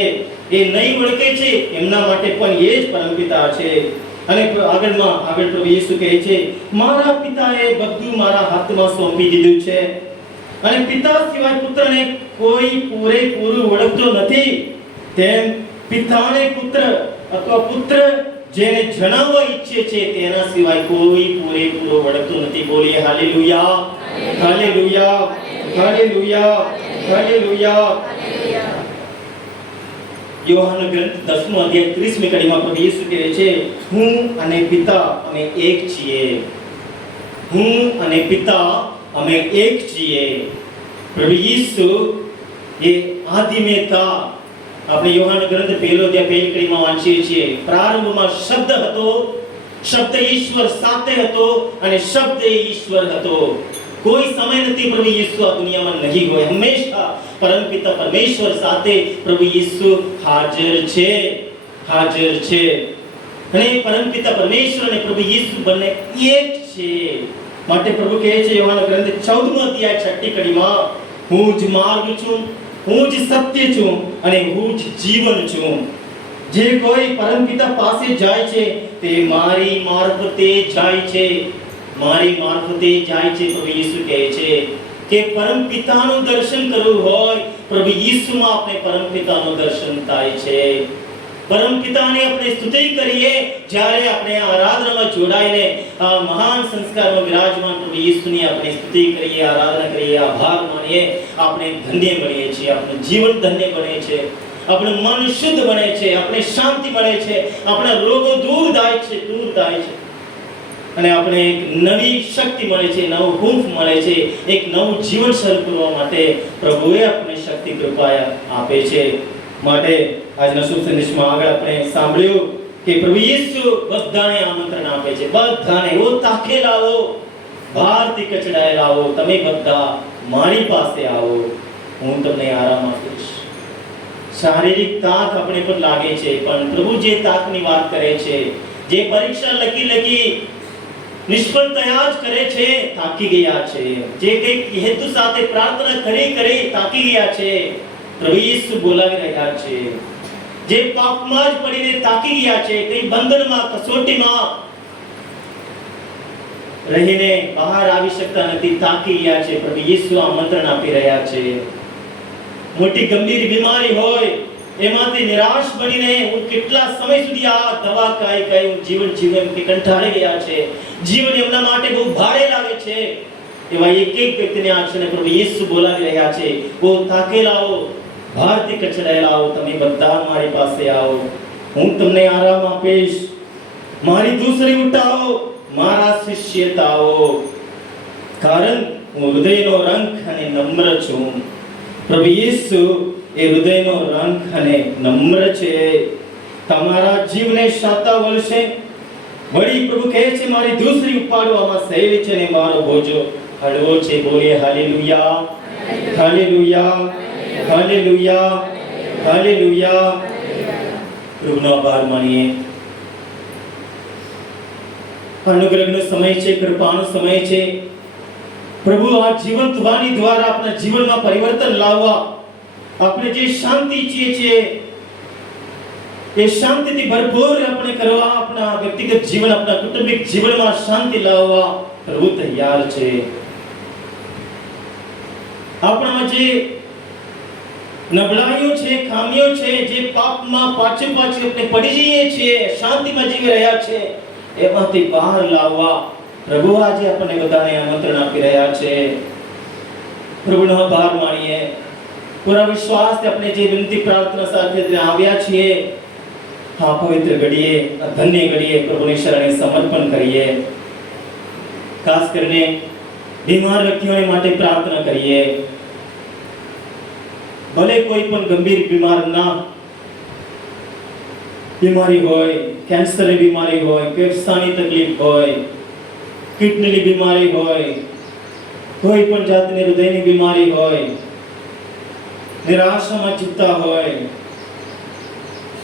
એ નહીં ઓળખે છે એમના માટે પણ એ જ પરમપિતા છે. અને આગળ પ્રભુ યેસુ કહે છે, મારા પિતાએ બધું મારા હાથમાં સોંપી દીધું છે અને પિતા સિવાય પુત્રને કોઈ પૂરેપૂરું ઓળખતો નથી, તેમ પિતાને પુત્ર અથવા પુત્ર જેને જણાવવા ઈચ્છે છે તેના સિવાય કોઈ પૂરેપૂરો ઓળખતો નથી. બોલીએ હાલેલુયા, હાલેલુયા, હાલેલુયા, હાલેલુયા. યોહાનનો ગ્રંથ 10મો અધ્યાય 30મી કડીમાં પ્રભુ યેસુ કહે છે, હું અને પિતા અમે એક છીએ. હું અને પિતા અમે એક છીએ. પ્રભુ યેસુ એ આદિમે હતા. આપણે યોહાનનો ગ્રંથ પહેલો અધ્યાય પહેલી કડીમાં વાંચીએ છીએ, પ્રારંભમાં શબ્દ હતો, શબ્દ ઈશ્વર સાથે હતો અને શબ્દ ઈશ્વર હતો. કોઈ સમય નથી પ્રભુ યેસુ આ દુનિયામાં નહીં હોય. હંમેશા પરમપિતા પરમેશ્વર સાથે પ્રભુ યેસુ હાજર છે, હાજર છે. અને પરમપિતા પરમેશ્વર અને પ્રભુ યેસુ બંને એક છે. માટે પ્રભુ કહે છે યોહાનનો ગ્રંથ 14મો અધ્યાય 6મી કડીમાં, હું જ માર્ગ છું, હું જ સત્ય છું અને હું જ જીવન છું. જે કોઈ પરમપિતા પાસે જાય છે તે મારી મારફતે જાય છે, મારી મારફતે જાય છે. પ્રભુ યેસુ કહે છે કે પરમપિતાનું દર્શન કરવું હોય, પ્રભુ યેસુમાં આપણે પરમપિતાનું દર્શન થાય છે. પરમપિતાને આપણે સ્તુતિ કરીએ જ્યારે આપણે આરાધનામાં જોડાઈને આ મહાન સંસ્કારમાં વિરાજમાન પ્રભુ યેસુની આપણે સ્તુતિ કરીએ, આરાધના કરીએ, આભાર માનીએ, આપણે ધન્ય બનીએ છીએ, આપણું જીવન ધન્ય બને છે, આપણું મન શુદ્ધ બને છે, આપણે શાંતિ મળે છે, આપણા રોગો દૂર થાય છે, દૂર થાય છે. અને આપણે એક નવી શક્તિ મળે છે, નવો હૂંફ મળે છે, એક નવું જીવન શરૂ કરવા માટે પ્રભુએ આપણને શક્તિ કૃપા આપે છે. માટે આજના શુભ સંદેશમાં આગળ આપણે સાંભળ્યું કે પ્રભુ યેસુ બધાને આમંત્રણ આપે છે, બધાને ઓ તાકેલા આવો, ભારથી કચડાયેલા આવો, તમે બધા મારી પાસે આવો, હું તમને આરામ આપીશ. શારીરિક તાક આપણે પર લાગે છે, પણ પ્રભુ જે તાકની વાત કરે છે, જે પરીક્ષા લગી નિષ્ફળ થયા જ કરે છે, થાકી ગયા છે, જે કંઈક હેતુ સાથે પ્રાર્થના કરી થાકી ગયા છે, પ્રભુ યેસુ બોલાવી રહ્યા છે. જે પાપમાં જ પડીને થાકી ગયા છે, કઈ બંધનમાં કસોટીમાં રહીને બહાર આવી શકતા નથી, થાકી ગયા છે, પ્રભુ યેસુ આમંત્રણ આપી રહ્યા છે. મોટી ગંભીર બીમારી હોય એમાંથી નિરાશ બનીને હું કેટલા સમય સુધી આ દવા ખાઈ જીવન કે કંટાળી ગયા છે, જીવન એમના માટે બહુ ભારે લાગે છે, એવા એક વ્યક્તિને આ ક્ષણે પ્રભુ યેસુ બોલાવી રહ્યા છે. ઓ થાકેલા આવો, ભારથી કચડાયેલા આવો, તમે બધા મારી પાસે આવો, હું તમને આરામ આપીશ. મારી દૂસરી ઉઠાવો, મારા શિષ્ય થાઓ, કારણ હું હૃદયનો રંગ અને નમ્ર છું. પ્રભુ યેસુ એ હૃદયનો રંગ અને નમ્ર છે. તમારા જીવને શાતા વળશે. વળી પ્રભુ કહે છે, મારી દૂસરી ઉપાડવામાં સહેલી છે ને મારો બોજો હળવો છે. બોલીએ હાલેલુયા, હાલેલુયા, હાલેલુયા, હાલેલુયા. પ્રભુનો આભાર માનીએ. અનુગ્રહનો સમય છે, કૃપાનો સમય છે. પ્રભુ આ જીવંત વાણી દ્વારા આપણા જીવનમાં પરિવર્તન લાવવા, આપણે જે શાંતિ ઈચ્છીએ છીએ એ શાંતિથી ભરપૂર આપણે કરવા, આપણા વ્યક્તિગત જીવન, આપણા કુટુંબિક જીવનમાં શાંતિ લાવવા પ્રભુ તૈયાર છે. આપણામાં જે નબળાઈઓ છે, ખામીઓ છે, જે પાપમાં પાછળ આપણે પડી જઈએ છીએ, શાંતિમાં જીવી રહ્યા છે, એમાંથી બહાર લાવવા પ્રભુ આજે આપણને બધાને આમંત્રણ આપી રહ્યા છે. પ્રભુનો આભાર માનીએ. પૂરા વિશ્વાસથી આપણે જે વિનંતી પ્રાર્થના સાથે આવ્યા છીએ, આ પવિત્ર ઘડીએ, આ ધન્ય ઘડીએ પ્રભુની શરણે સમર્પણ કરીએ. ખાસ કરીને બીમાર વ્યક્તિઓ માટે પ્રાર્થના કરીએ. ભલે કોઈ પણ ગંભીર બીમારી હોય, કેન્સરની બીમારી હોય, ફેફસાની તકલીફ હોય, કિડનીની બીમારી હોય, કોઈ પણ જાતની હૃદયની બીમારી હોય, નિરાશામાં જીવતા હોય,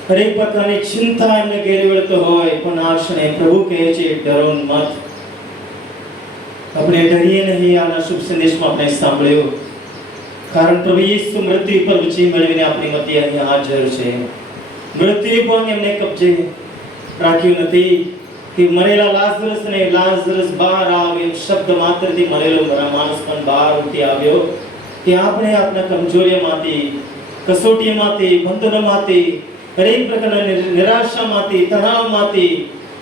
હરેક પ્રકારની ચિંતા એમને ઘેરી વળતો હોય, પણ આ ક્ષણે પ્રભુ કહે છે, ડરો મત. આપણે ડરીએ નહીં. આના શુભ સંદેશમાં આપણે સાંભળ્યું, કારણ પ્રભુ યેસુ મૃત્યુ પર વિજય મેળવીને આપણી મધ્ય અહીં હાજર છે. મૃત્યુ પણ એમને કબજે રાખ્યું નથી કે મરેલા લાઝરસ બહાર આવ્યો, શબ્દ માત્રથી મરેલો માણસ પણ બહાર ઉઠી આવ્યો. કે આપણે આપણા કમજોરીમાંથી, કસોટીમાંથી, બંધનોમાંથી, હરેક પ્રકારના નિરાશામાંથી, તણાવમાંથી,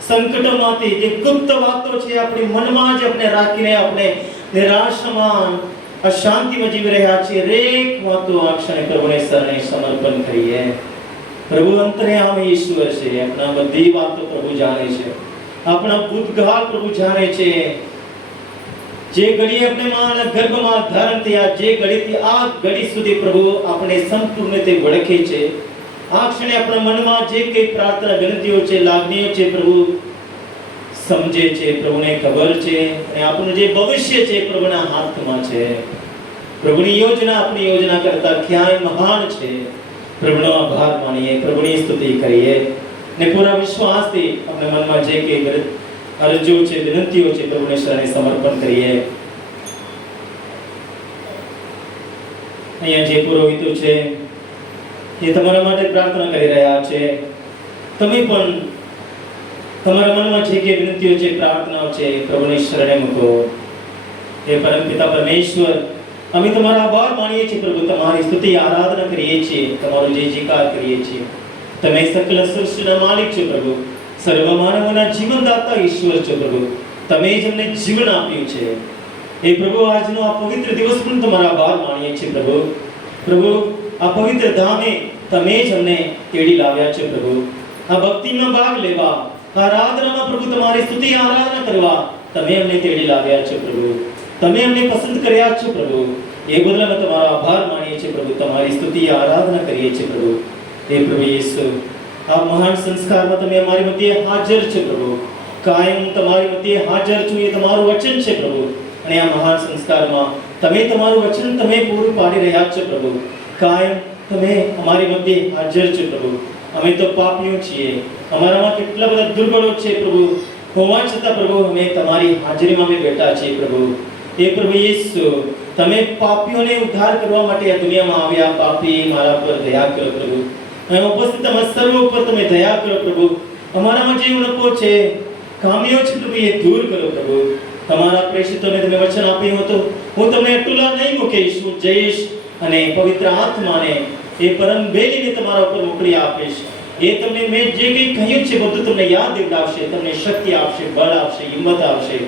સંકટોમાંથી, જે ગુપ્ત વાતો છે આપણી મનમાં જ આપણે રાખીને આપણે નિરાશામાં, અશાંતિમાં જીવી રહ્યા છીએ, હરેક વાતો આ ક્ષણે પ્રભુને શરણે સમર્પણ કરીએ. પ્રભુ અંતર્યામી ઈશ્વર છે. આપણા બધી વાતો પ્રભુ જાણે છે. આપણા ભૂતકાળ પ્રભુ જાણે છે. જે ઘડી આપણે માના ગર્ભમાં ધારણ થયા, જે ઘડીથી આ ઘડી સુધી પ્રભુ આપણે સંપૂર્ણ રીતે ઓળખે છે. આ ક્ષણે આપણા મનમાં જે કંઈ પ્રાર્થના, વિનંતીઓ છે, લાગણીઓ છે, પ્રભુ સમજે છે, પ્રભુને ખબર છે. અને આપણું જે ભવિષ્ય છે પ્રભુના હાથમાં છે. પ્રભુની યોજના આપણી યોજના કરતા ક્યાંય મહાન છે. પ્રભુનો આભાર માનીએ, પ્રભુની સ્તુતિ કરીએ ને પૂરા વિશ્વાસથી આપણા મનમાં જે કંઈ અરજો છે, વિનંતીઓ છે, પ્રભુને શરણે સમર્પણ કરીએ. અહીંયા જે પુરોહિતો છે એ તમારા માટે પ્રાર્થના કરી રહ્યા છે. તમે પણ તમારા મનમાં જે કે વિનંતીઓ છે, પ્રાર્થનાઓ છે, પ્રભુની શરણે મૂકો. હે પરમપિતા પરમેશ્વર, અમે તમારા આભાર માનીએ છીએ પ્રભુ, તમારી સ્તુતિ આરાધના કરીએ છીએ, તમારો જય જયકાર કરીએ છીએ. તમે સકલ સૃષ્ટિના માલિક છો પ્રભુ, સર્વ માનવોના જીવનદાતા ઈશ્વર છો પ્રભુ. તમે જ અમને જીવન આપ્યું છે. એ પ્રભુ, આજનો આ પવિત્ર દિવસ પણ તમારા આભાર માનીએ છીએ પ્રભુ. પ્રભુ, આ પવિત્ર ધામે તમે જ અમને તેડી લાવ્યા છો પ્રભુ. આ ભક્તિમાં ભાગ લેવા, આરાધનામાં પ્રભુ તમારી સ્તુતિ આરાધના કરવા તમે અમને તેડી લાવ્યા છો પ્રભુ. તમે અમને પસંદ કર્યા છો પ્રભુ. એ બદલ અમે તમારો આભાર માનીએ છીએ પ્રભુ. તમારી સ્તુતિ આરાધના કરીએ છીએ પ્રભુ. હે પ્રભુ યેસુ, આ મહાન સંસ્કારમાં તમે અમારી મધ્યે હાજર છે પ્રભુ. કાયમ તમારી મધ્યે હાજર છું એ તમારું વચન છે પ્રભુ. અને આ મહાન સંસ્કારમાં તમે તમારું વચન તમે પૂરું પાડી રહ્યા છો પ્રભુ. કાયમ તમે અમારી મધ્યે હાજર છો પ્રભુ. અમે તો પાપીઓ છીએ, અમારામાં કેટલા બધા દુર્બળો છે પ્રભુ. હોવા છતાં પ્રભુ અમે તમારી હાજરીમાં અમે બેઠા છીએ પ્રભુ. હે પ્રભુ યેસુ, તમે પાપીઓને ઉદ્ધાર કરવા માટે આ દુનિયામાં આવ્યા. પાપી મારા પર દયા કરો પ્રભુ. અહીં ઉપસ્થિત તમારા સર્વ ઉપર તમે દયા કરો પ્રભુ. અમારામાં જે ઉણપો છે, ખામીઓ છે પ્રભુ, એ દૂર કરો પ્રભુ. તમારા પ્રેષિતોને તમે વચન આપ્યું હતું, હું તમને અટુલા નહીં મૂકીશ, હું જઈશ અને પવિત્ર આત્માને એ પરમ બેલીને તમારા ઉપર મોકલી આપીશ. એ તમને મેં જે કંઈ કહ્યું છે બધું તમને યાદ દેવડાવશે, તમને શક્તિ આપશે, બળ આપશે, હિંમત આપશે.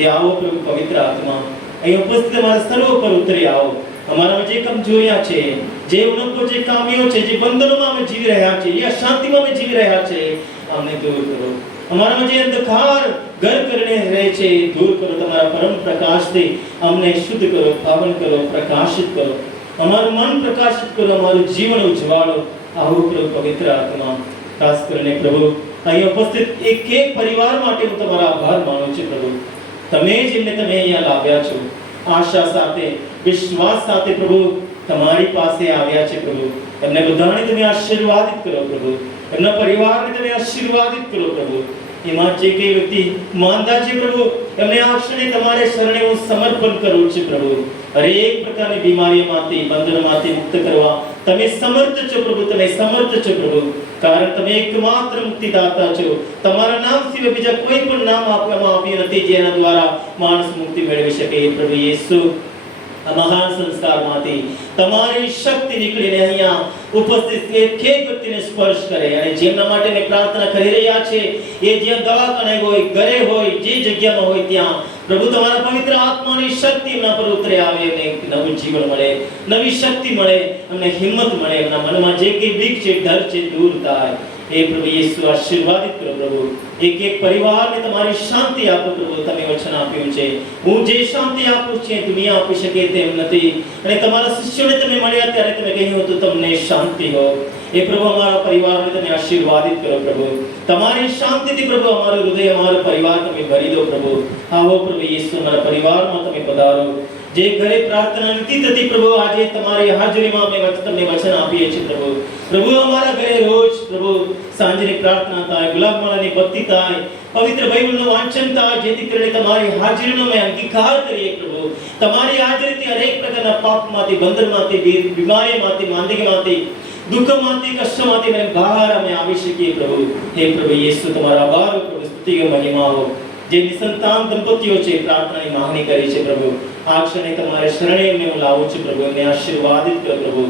એ આવો પ્રભુ પવિત્ર આત્મા, અહીં ઉપસ્થિત અમારા સર્વ પર ઉતરી આવો. અમારામાં જે કમજોરીઓ છે, જે ઉણપો, જે ખામીઓ છે, જે બંધનોમાં અમે જીવી રહ્યા છીએ, એ અશાંતિમાં અમે જીવી રહ્યા છીએ, અમને દૂર કરો. અમારામાં જે અંધકાર ઘર કરીને રહે છે એ દૂર કરો. તમારા પરમ પ્રકાશથી અમને શુદ્ધ કરો, પાવન કરો, પ્રકાશિત કરો. અમારું મન પ્રકાશિત કરો, અમારું જીવન ઉજવાળો. આવું પ્રભુ પવિત્ર આત્મા, ખાસ કરીને પ્રભુ અહીં ઉપસ્થિત એક એક પરિવાર માટે હું તમારો આભાર માનું છું પ્રભુ. તમે જેમને તમે અહીંયા લાવ્યા છો, આશા સાથે, વિશ્વાસ સાથે પ્રભુ તમારી પાસે આવ્યા છે પ્રભુ. એમને બધાને તમે આશીર્વાદિત કરો પ્રભુ. એમના પરિવારને તમે આશીર્વાદિત કરો પ્રભુ. એમાં જે કઈ વ્યક્તિ માંદા છે પ્રભુ, એમને આ ક્ષણે તમારે શરણે હું સમર્પણ કરું છું પ્રભુ. હરેક પ્રકારની બીમારીઓમાંથી, બંધનોમાંથી મુક્ત કરવા તમે સમર્થ છો પ્રભુ. તમે સમર્થ છો પ્રભુ, કારણ તમે એકમાત્ર મુક્તિદાતા છો. તમારા નામ સિવાય બીજા કોઈ પણ નામ આપવામાં આવ્યું નથી જેના દ્વારા માણસ મુક્તિ મેળવી શકે. પ્રભુ યેસુ, આ મહાન સંસ્કારમાંથી તમારી શક્તિ નીકળીને અહીંયા ઉપસ્થિત એક એક વ્યક્તિને સ્પર્શ કરે. અને જેમના માટે મેં પ્રાર્થના કરી રહ્યા છે, એ જ્યાં દવાખાને હોય, ઘરે હોય, જે જગ્યામાં હોય ત્યાં પ્રભુ તમારા પવિત્ર આત્માની શક્તિ એમના પર ઉતરે આવે. એમને નવું જીવન મળે, નવી શક્તિ મળે, એમને હિંમત મળે. એમના મનમાં જે કંઈ બીક છે, ડર છે, દૂર થાય. એ પ્રભુ યેસુ આશીર્વાદિત કરો પ્રભુ. એક એક પરિવારને તમારી શાંતિ આપો પ્રભુ. તમે વચન આપ્યું છે, હું જે શાંતિ આપું છું દુનિયા આપી શકે તેમ નથી. અને તમારા શિષ્યોને તમે મળ્યા ત્યારે તમે કહ્યું હતું તમને શાંતિ હો. એ પ્રભુ અમારા પરિવારને તમે આશીર્વાદિત કરો પ્રભુ. તમારી શાંતિથી પ્રભુ અમારું હૃદય, અમારો પરિવાર તમે ભરી દો પ્રભુ. આવો પ્રભુ યેસુ, અમારા પરિવારમાં તમે પધારો. જે ઘરે પ્રાર્થના નથી થતી પ્રભુ, આજે તમારી હાજરીમાં અમે તમને વચન આપીએ છીએ પ્રભુ. પ્રભુ અમારા ઘરે રોજ પ્રભુ સાંજની પ્રાર્થના થાય, ગુલાબમાળાની ભક્તિ થાય, પવિત્ર બાઇબલનું વાંચન થાય, જેથી કરીને તમારી હાજરીનો અમે અંગીકાર કરીએ પ્રભુ. તમારી હાજરીથી હરેક પ્રકારના પાપમાંથી, બંધનમાંથી, બીમારીમાંથી, માંદગીમાંથી, દુઃખમાંથી, કષ્ટમાંથી અમે બહાર અમે આવી શકીએ પ્રભુ. હે પ્રભુ યેસુ, તમારા આભાર પ્રભુ, સ્તુતિ મહિમાઓ. જે નિસંતાન દંપતીઓ છે પ્રાર્થનાની માંગણી કરી છે પ્રભુ, આ ક્ષણે તમારે શરણે એમને હું લાવું છું પ્રભુ. એમને આશીર્વાદિત કરો પ્રભુ.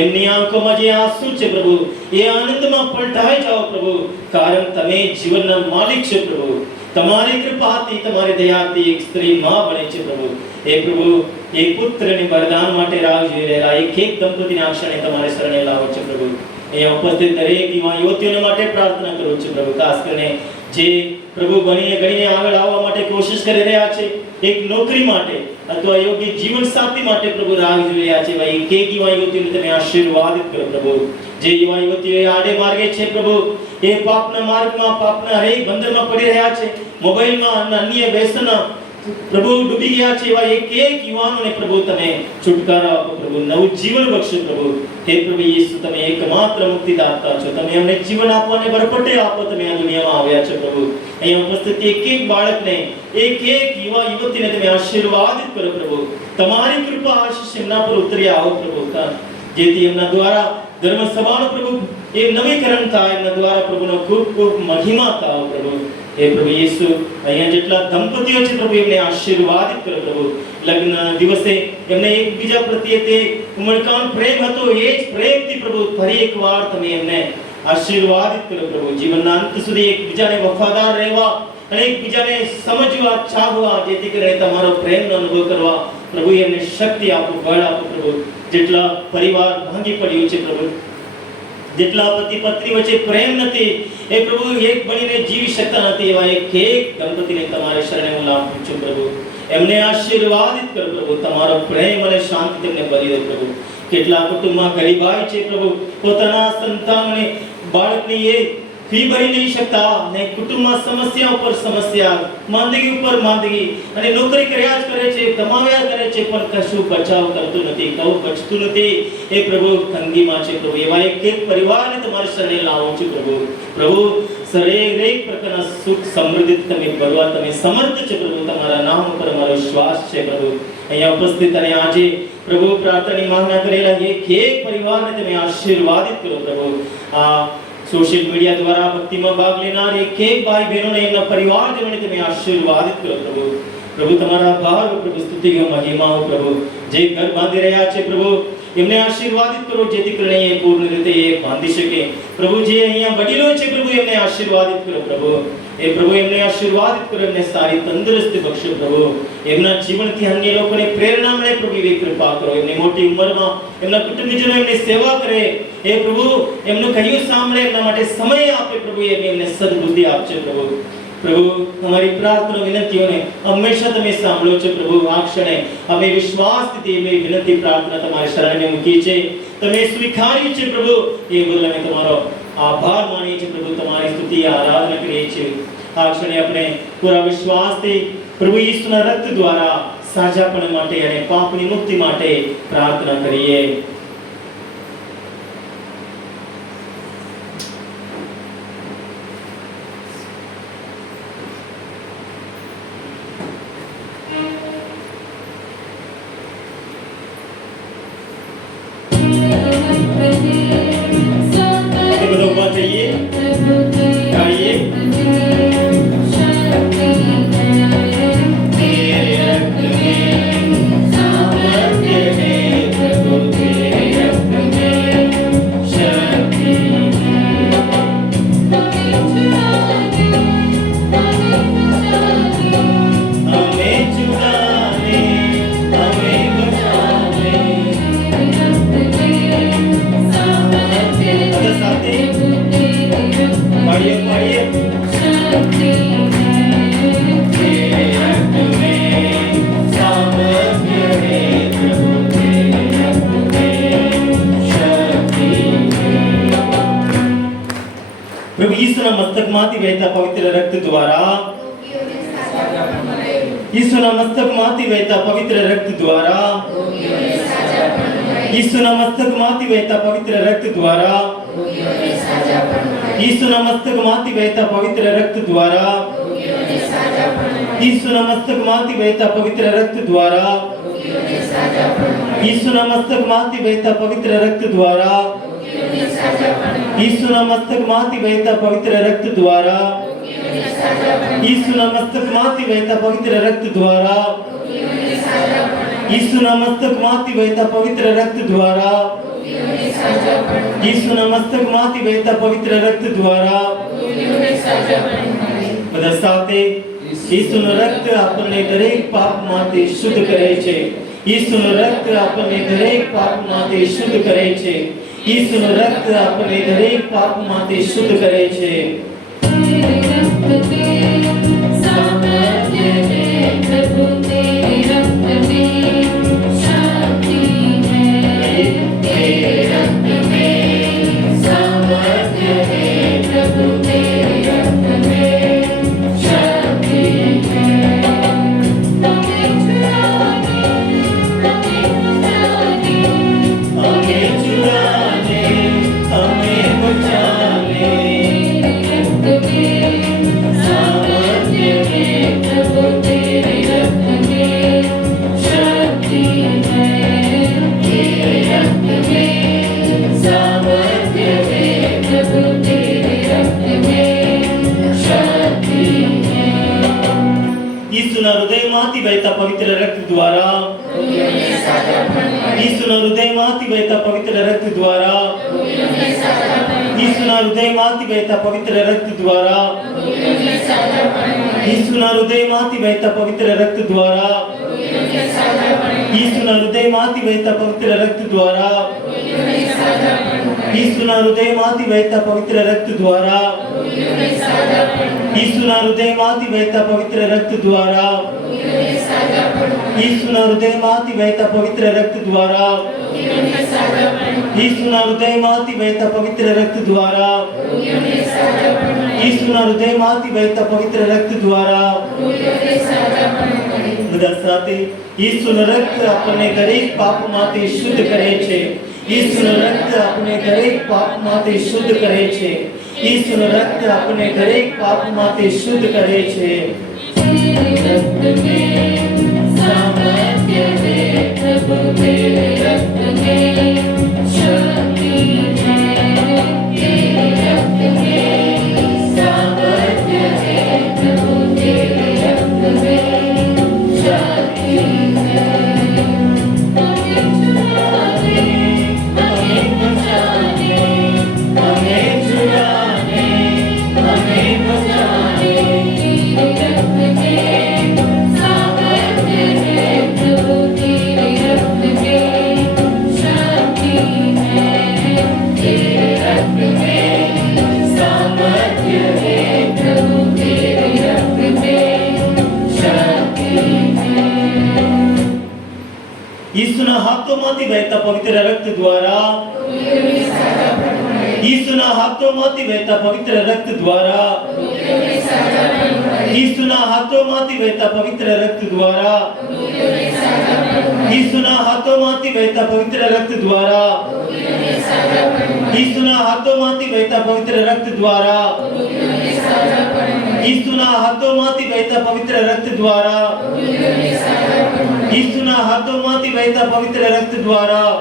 એમની આંખોમાં જે આંસુ છે પ્રભુ, એ આનંદમાં પલટાઈ જાઓ પ્રભુ, કારણ તમે જીવનના માલિક છો પ્રભુ. તમારી કૃપાથી, તમારી દયાથી એક સ્ત્રી માં બને છે પ્રભુ. એ પ્રભુ એક પુત્રની વરદાન માટે રાહ જોઈ રહેલા એક એક દંપતીના ક્ષણે તમારે શરણે લાવો છો પ્રભુ. અહીંયા ઉપસ્થિત દરેક યુવા યુવતીઓ માટે પ્રાર્થના કરું છું પ્રભુ. ખાસ કરીને જે પ્રભુ ગણીને આગળ આવવા માટે કોશિશ કરી રહ્યા છે, એક નોકરી માટે અથવા યોગ્ય જીવન સાથી માટે પ્રભુ રાહ જોઈ રહ્યા છે, ભાઈ કે યુવા યુવતીઓને તમે આશીર્વાદિત કરો પ્રભુ. જે યુવા યુવતીઓ આડે માર્ગે છે પ્રભુ, એ પાપના માર્ગમાં, પાપના હરેક બંધનમાં પડી રહ્યા છે, મોબાઈલમાં અને અન્ય વ્યસનના પ્રભુ ડૂબી ગયા છે, એવા એક એક યુવાનોને પ્રભુ તમે છુટકારા આપો પ્રભુ, નવું જીવન બક્ષો પ્રભુ. હે પ્રભુ યેસુ, તમે એકમાત્ર મુક્તિદાતા છો. તમે અમને જીવન આપવાને ભરપટે આપો. તમે આ દુનિયામાં આવ્યા છો પ્રભુ. અહીંયા ઉપસ્થિત એક એક બાળકને, એક એક યુવા યુવતીને તમે આશીર્વાદિત કરો પ્રભુ. તમારી કૃપા આશીષ એમના પર ઉતરી આવો પ્રભુ, જેથી એમના દ્વારા ધર્મ સભાનો પ્રભુ એ નવીકરણ થાય, એમના દ્વારા પ્રભુનો ખૂબ ખૂબ મહિમા થાય પ્રભુ. હે પ્રભુ યેસુ, અહીંયા જેટલા દંપતીઓ છે પ્રભુ, એમને આશીર્વાદિત કરો પ્રભુ. લગ્ન દિવસે એમને એકબીજા પ્રત્યે તે ઉમળકાનો પ્રેમ હતો, એ જ પ્રેમથી પ્રભુ ફરી એકવાર તમે એમને આશીર્વાદિત કરો પ્રભુ. જીવનના અંત સુધી એકબીજાને વફાદાર રહેવા અને એકબીજાને સમજવા, ચાહવા, જેથી કરીને તમારો પ્રેમનો અનુભવ કરવા પ્રભુ એમને શક્તિ આપો, બળ આપો પ્રભુ. જેટલા પરિવાર ભાંગી પડ્યું છે પ્રભુ, જેટલા પતિ પત્ની વચ્ચે પ્રેમ નથી, એ પ્રભુ એક બનીને જીવી શકતા નથી એવા એક દંપતીને તમારા શરણે હું લાવું છું પ્રભુ. એમને આશીર્વાદિત કરો પ્રભુ. તમારો પ્રેમ અને શાંતિ તેમને ભરી દો પ્રભુ. કેટલા કુટુંબમાં ગરીબાઈ છે પ્રભુ, પોતાના સંતાનને બાળકની એ ફી ભરી નહીં શકતા ને કુટુંબમાં સમસ્યા ઉપર સમસ્યા, માંદગી ઉપર માંદગી, અને નોકરી કર્યા જ કરે છે, કમાવ્યા કરે છે, પણ કશું બચાવ કરતું નથી, કહું બચતું નથી. એ પ્રભુ તંગીમાં છે પ્રભુ. એવા એક પરિવારને તમારી શરણે લાવું છું પ્રભુ. પ્રભુ દરેક પ્રકારના સુખ સમૃદ્ધિ તમે ભરવા તમે સમર્થ છે પ્રભુ. તમારા નામ ઉપર અમારો વિશ્વાસ છે પ્રભુ. અહીંયા ઉપસ્થિત અને આજે પ્રભુ પ્રાર્થનાની માંગણા કરેલા એક પરિવારને તમે આશીર્વાદિત કરો પ્રભુ. આ સોશિયલ મીડિયા દ્વારા ભક્તિમાં ભાગ લેનાર એક ભાઈ બહેનોને એમના પરિવારજનોને તમે આશીર્વાદિત કરો પ્રભુ. પ્રભુ તમારા આભાર પ્રભુ, સ્તુતિઓ મહિમાઓ પ્રભુ. જે ઘર બાંધી રહ્યા છે પ્રભુ, એમને આશીર્વાદિત કરો જેથી કરીને એ પૂર્ણ રીતે એ બાંધી શકે પ્રભુ. જે અહીંયા વડીલો છે પ્રભુ, એમને આશીર્વાદિત કરો પ્રભુ. એ પ્રભુ એમને આશીર્વાદિત કરો, એમને સારી તંદુરસ્તી બક્ષો પ્રભુ. એમના જીવનથી અન્ય લોકોને પ્રેરણા મળે પ્રભુ, એવી કૃપા કરો. એમની મોટી ઉંમરમાં એમના કુટુંબીજનો એમની સેવા કરે એ પ્રભુ, એમનું કહ્યું સાંભળે, એમના માટે સમય આપે પ્રભુ. એમને સદબુદ્ધિ આપશે પ્રભુ. પ્રભુ અમારી પ્રાર્થના વિનંતીઓને હંમેશા તમે સાંભળો છો પ્રભુ. આ ક્ષણે અમે વિશ્વાસથી એમની વિનંતી પ્રાર્થના તમારી શરણે મૂકી છે, તમે સ્વીકારી છે પ્રભુ. એ બદલ અમે તમારો આભાર માનીએ છીએ પ્રભુ. તમારી સ્તુતિ આરાધના કરીએ છીએ. આ ક્ષણે આપણે પૂરા વિશ્વાસથી પ્રભુ ઈસુના રક્ત દ્વારા સાજાપણ માટે અને પાપની મુક્તિ માટે પ્રાર્થના કરીએ. પ્રભુ ઈસુના મસ્તકમાંથી વહેતા પવિત્ર રક્ત દ્વારા, ઈસુના મસ્તકમાંથી વહેતા પવિત્ર રક્ત દ્વારા, ઈસુના મસ્તકમાંથી વહેતા પવિત્ર રક્ત દ્વારા, ઈસુના મસ્તકમાંથી વહેતા પવિત્ર રક્ત દ્વારા, ઈસુના મસ્તકમાંથી વહેતા પવિત્ર રક્ત દ્વારા, ઈસુના મસ્તકમાંથી વહેતા પવિત્ર રક્ત દ્વારા, ઈસુના મસ્તકમાંથી વહેતા પવિત્ર રક્ત દ્વારા, ઈસુના મસ્તકમાંથી વહેતા પવિત્ર રક્ત દ્વારા, ઈસુના મસ્તકમાંથી વહેતા પવિત્ર રક્ત દ્વારા, ઈસુના મસ્તકમાંથી વહેતા પવિત્ર રક્ત દ્વારા. બધા સાથે ઈસુનું રક્ત આપણને દરેક પાપમાંથી શુદ્ધ કરે છે. ઈસુનું રક્ત આપણને દરેક પાપમાંથી શુદ્ધ કરે છે. ઈસુનું રક્ત આપણને દરેક પાપમાંથી શુદ્ધ કરે છે. ઈસુના હૃદયમાંથી વહેતા પવિત્ર રક્ત દ્વારા, ઈસુના હૃદયમાંથી વહેતા પવિત્ર રક્ત દ્વારા, ઈસુના હૃદયમાંથી વહેતા પવિત્ર રક્ત દ્વારા, ઈસુના હૃદયમાંથી વહેતા પવિત્ર રક્ત દ્વારા, ઈસુના હૃદયમાંથી વહેતા પવિત્ર રક્ત દ્વારા, ઈસુના હૃદયમાંથી વહેતા પવિત્ર રક્ત દ્વારા ઈસુના હૃદયમાંથી વહેતા પવિત્ર રક્ત દ્વારા ઈસુના હૃદયમાંથી વહેતા પવિત્ર રક્ત દ્વારા ઈસુના હૃદયમાંથી વહેતા પવિત્ર રક્ત દ્વારા ઈસુના હૃદયમાંથી વહેતા પવિત્ર રક્ત દ્વારા બધા સાથે ઈસુનું રક્ત આપણને દરેક પાપમાંથી શુદ્ધ કરે છે ઈસુનું રક્ત આપણને દરેક પાપમાંથી શુદ્ધ કરે છે ઈસુનું રક્ત આપણને દરેક પાપમાંથી શુદ્ધ કરે છે રક્ત में सामर्थ्य है प्रभु तेरे रक्त में शक्ति है तेरे रक्त में सामर्थ्य है प्रभु तेरे रक्त में शक्ति है हमें छुड़ाने हमें बचाने हमें छुड़ाने हमें बचाने तेरे रक्त में सामर्थ्य है प्रभु तेरे रक्त में शक्ति है तेरे रक्त में सामर्थ्य है प्रभु तेरे रक्त में शक्ति है ઈસુના હાથોમાંથી વહેતા પવિત્ર રક્ત દ્વારા ઈસુના હાથોમાંથી વહેતા પવિત્ર રક્ત દ્વારા ઈસુના હાથોમાંથી વહેતા પવિત્ર રક્ત દ્વારા ઈસુના હાથોમાંથી વહેતા પવિત્ર રક્ત દ્વારા ઈસુના હાથોમાંથી વહેતા પવિત્ર રક્ત દ્વારા ઈસુના હાથોમાંથી વહેતા પવિત્ર રક્ત દ્વારા ઈસુના હાથોમાંથી વહેતા પવિત્ર રક્ત દ્વારા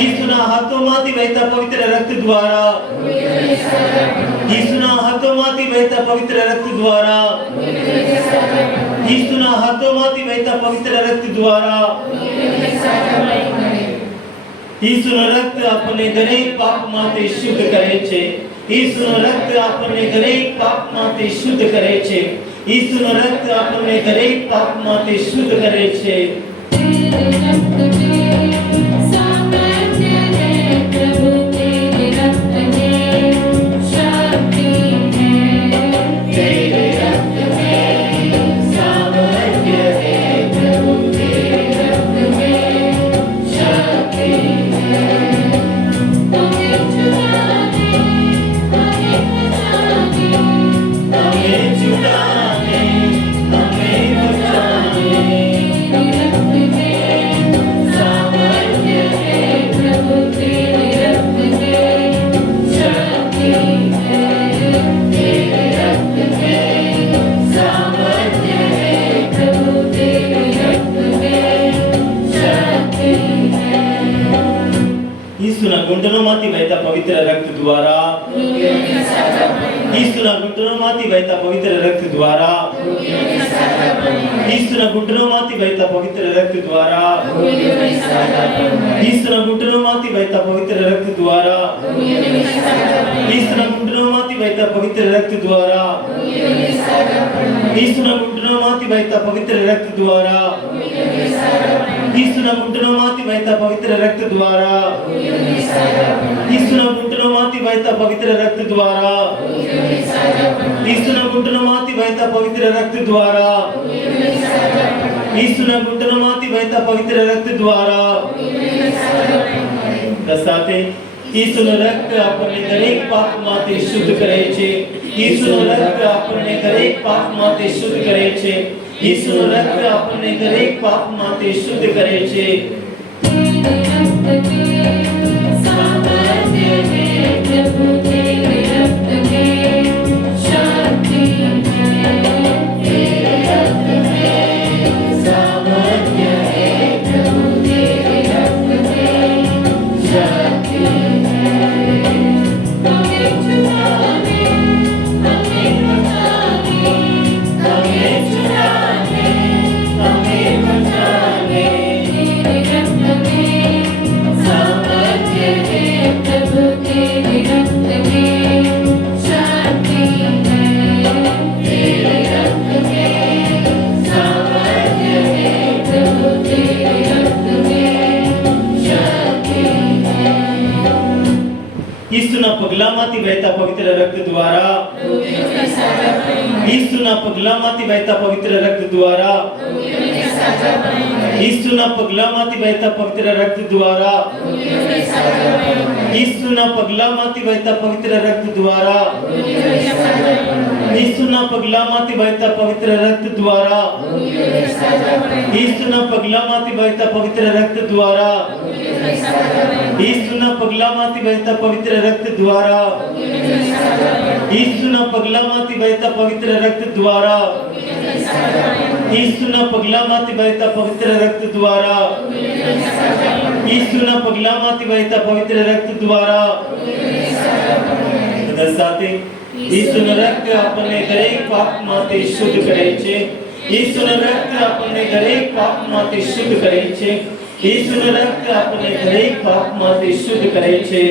ઈસુના હાથોમાંથી વહેતા પવિત્ર રક્ત દ્વારા ઈસુના હાથોમાંથી વહેતા પવિત્ર રક્ત દ્વારા ઈસુના હાથોમાંથી વહેતા પવિત્ર રક્ત દ્વારા ઈસુનું રક્ત આપણને દરેક પાપમાંથી શુદ્ધ કરે છે ઈસુનું રક્ત આપણને દરેક પાપમાંથી શુદ્ધ કરે છે ઈસુનું રક્ત આપણને દરેક પાપમાંથી શુદ્ધ કરે છે સામર્થ્ય હે પ્રભુ તેરે રક્ત में शक्ति है तेरे रक्त में सामर्थ्य है प्रभु तेरे रक्त में शक्ति है हमें छुड़ाने हमें बचाने हमें छुड़ाने हमें बचाने तेरे रक्त में सामर्थ्य है प्रभु तेरे रक्त में शक्ति है तेरे रक्त में सामर्थ्य है प्रभु तेरे रक्त में शक्ति है ઈસુના ગુંડનોમાંથી વહેતા પવિત્ર રક્ત દ્વારા ઈસુના ગુંડનોમાંથી વહેતા પવિત્ર રક્ત દ્વારા ઈસુના ગુંડનોમાંથી વહેતા પવિત્ર રક્ત દ્વારા ઈસુના ગુંડનોમાંથી વહેતા પવિત્ર રક્ત દ્વારા ઈસુના ગુંડનોમાંથી વહેતા પવિત્ર રક્ત દ્વારા ઈસુના ગુંડનોમાંથી વહેતા પવિત્ર રક્ત દ્વારા ઈસુના ગુંડનોમાંથી વહેતા પવિત્ર રક્ત દ્વારા ઈસુના ગુંડનોમાંથી વહેતા પવિત્ર રક્ત દ્વારા ઈસુના ગુંડનોમાંથી વહેતા પવિત્ર રક્ત દ્વારા ઈસુના ગુંડનોમાંથી વહેતા પવિત્ર રક્ત દ્વારા સાથે ઈસુનું રક્ત આપણને દરેક પાપમાંથી શુદ્ધ કરે છે ઈસુનું રક્ત આપણને દરેક પાપમાંથી શુદ્ધ કરે છે ઈસુનું રક્ત આપણને દરેક પાપમાંથી શુદ્ધ કરે છે सामर्थ्य है प्रभु तेरे रक्त में शक्ति है तेरे रक्त में सामर्थ्य है प्रभु तेरे रक्त में शक्ति है हमें छुड़ाने हमें बचाने हमें छुड़ाने हमें बचाने तेरे रक्त में सामर्थ्य है प्रभु तेरे रक्त में ઈસુના પગલામાંથી વહેતા પવિત્ર રક્ત દ્વારા, ઈસુના પગલામાંથી વહેતા પવિત્ર રક્ત દ્વારા, ઈસુના પગલામાંથી વહેતા પવિત્ર રક્ત દ્વારા, ઈસુના પગલામાંથી વહેતા પવિત્ર રક્ત દ્વારા, ઈસુના પગલામાંથી વહેતા પવિત્ર રક્ત દ્વારા, ઈસુના પગલામાંથી વહેતા પવિત્ર રક્ત દ્વારા, ઈસુના પગલામાંથી વહેતા પવિત્ર રક્ત દ્વારા, ઈસુના પગલામાંથી વહેતા પવિત્ર રક્ત દ્વારા, ઈસુના પગલામાંથી વહેતા પવિત્ર રક્ત દ્વારા, ઈસુના પગલામાંથી વહેતા પવિત્ર રક્ત દ્વારા. બધા સાથે ઈસુનું રક્ત આપણને દરેક પાપમાંથી શુદ્ધ કરે છે. ઈસુનું રક્ત આપણને દરેક પાપમાંથી શુદ્ધ કરે છે. ઈસુનું રક્ત આપણને દરેક પાપમાંથી શુદ્ધ કરે છે.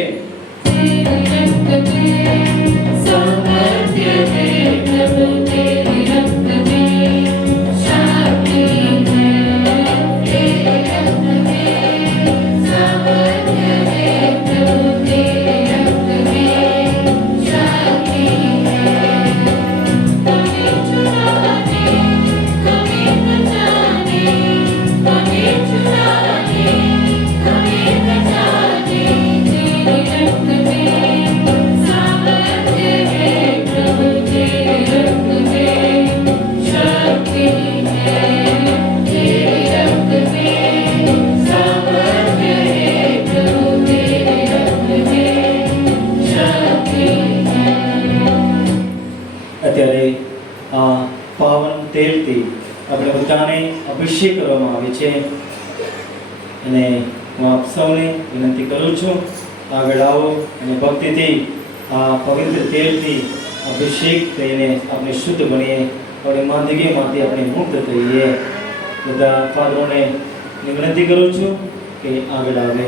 सामर्थ्य है प्रभु तेरे रक्त में, शक्ति है तेरे रक्त में, सामर्थ्य है प्रभु तेरे रक्त में, शक्ति है. हमें छुड़ाने, हमें बचाने, हमें छुड़ाने, हमें बचाने तेरे रक्त में, सामर्थ्य है प्रभु तेरे रक्त में, शक्ति है तेरे रक्त में, सामर्थ्य है प्रभु तेरे रक्त में, शक्ति है. અત્યારે આ પાવન તેલથી આપણે બધાને અભિષેક કરવામાં આવે છે અને હું આપ સૌને વિનંતી કરું છું આગળ આવો અને ભક્તિથી આ પવિત્ર તેલથી અભિષેક થઈને આપણે શુદ્ધ બનીએ, આપણી માંદગીમાંથી આપણે મુક્ત થઈએ. બધા ફાદરોને વિનંતી કરું છું કે આગળ આવે.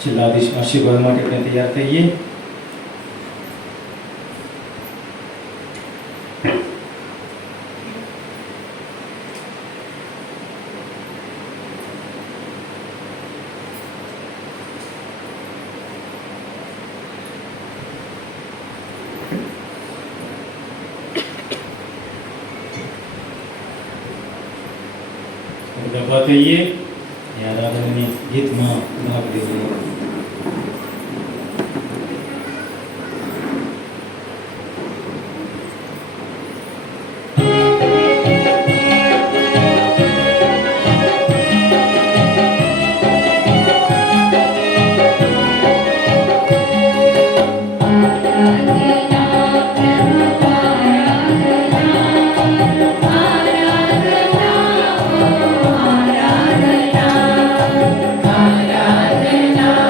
છેલ્લા આદેશમાં શીખવા માટે આપણે તૈયાર થઈએ. ઉભા થઈએ અને આરાધનાની ગીતમાં ભાગ લઈએ. આરાધના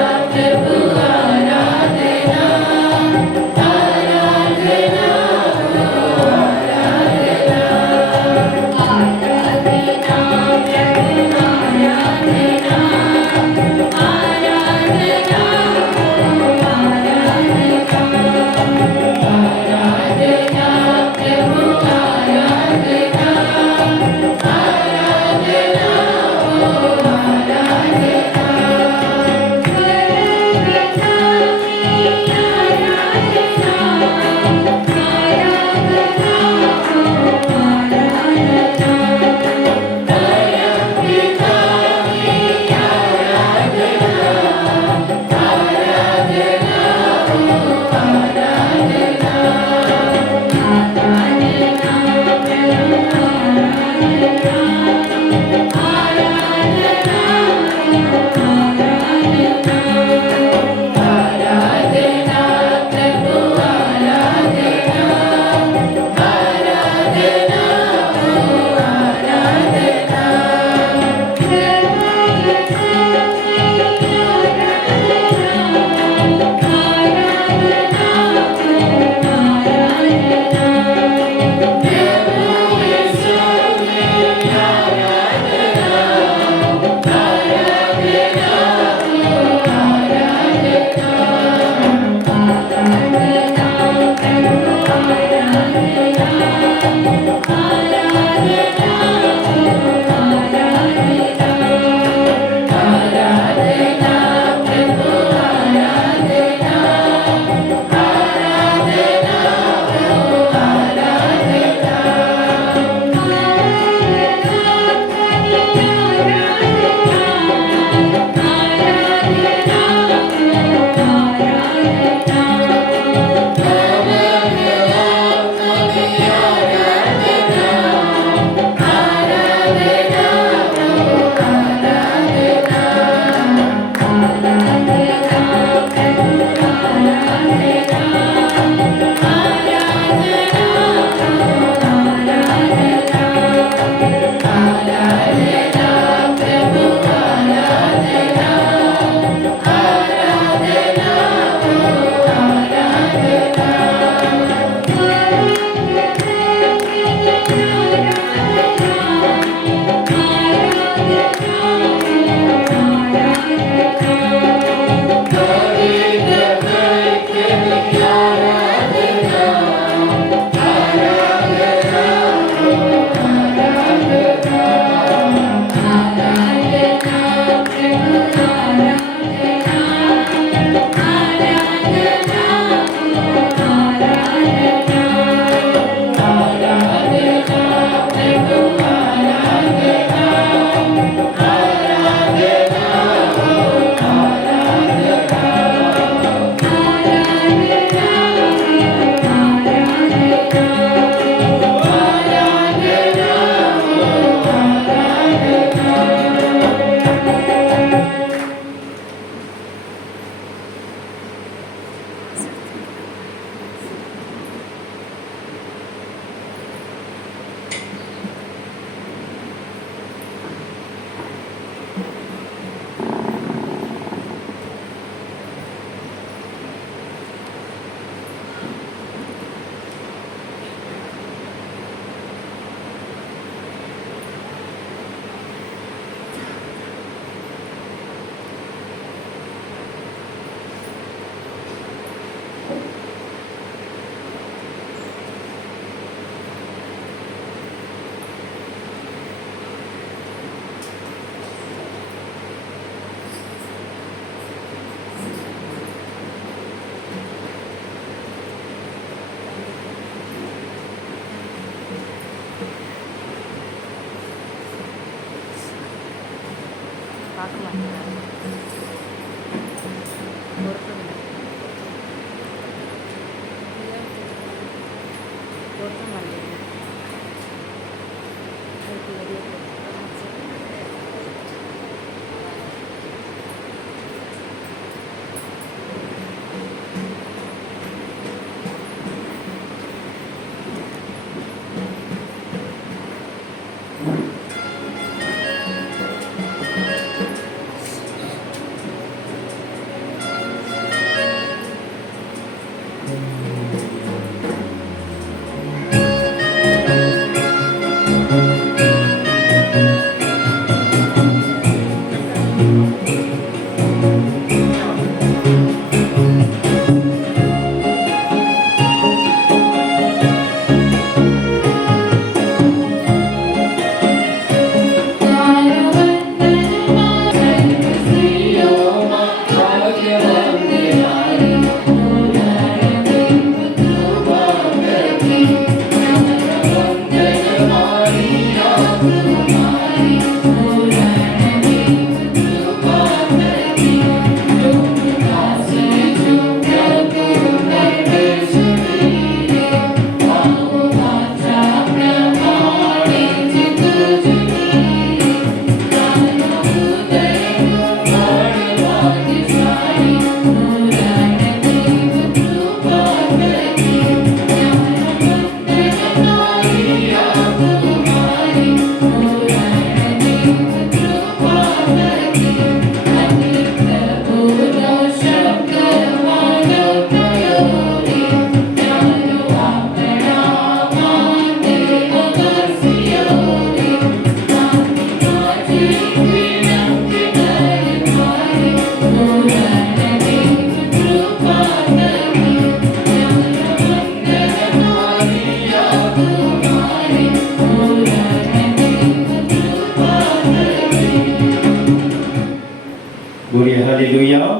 બોલીએ હાલેલુયા,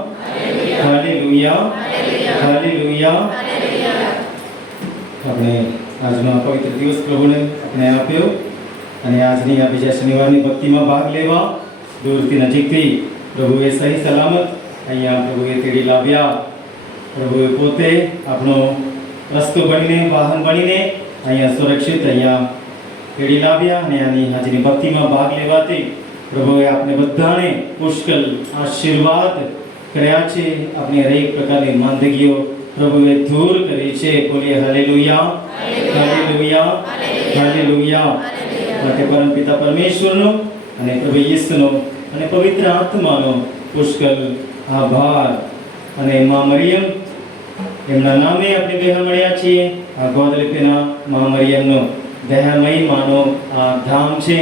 હાલેલુયા, હાલેલુયા. આપણે આજનો આ પવિત્ર દિવસ પ્રભુને આપણે આપ્યો અને આજની આ બીજા શનિવારની ભક્તિમાં ભાગ લેવા દૂરથી નજીકથી પ્રભુએ સહી સલામત અહીંયા પ્રભુએ તેડી લાવ્યા. પ્રભુએ પોતે આપણો રસ્તો બનીને, વાહન બનીને અહીંયા સુરક્ષિત અહીંયા તેડી લાવ્યા અને આની આજની ભક્તિમાં ભાગ લેવાથી પ્રભુએ આપણે બધાને પુષ્કળ આશીર્વાદ કર્યા છે. આપણી હરેક પ્રકારની માંદગીઓ પ્રભુએ દૂર કરી છે. બોલીએ હાલેલુયા, હાલેલુયા, હાલેલુયા. માટે પરમપિતા પરમેશ્વરનો અને પ્રભુ ઈસુનો અને પવિત્ર આત્માનો પુષ્કળ આભાર. અને મા મરિયમ એમના નામે આપણે ભેગા મળ્યા છીએ. આ ગોદલિપીના મા મરિયમનો દયામયી માનો આ ધામ છે.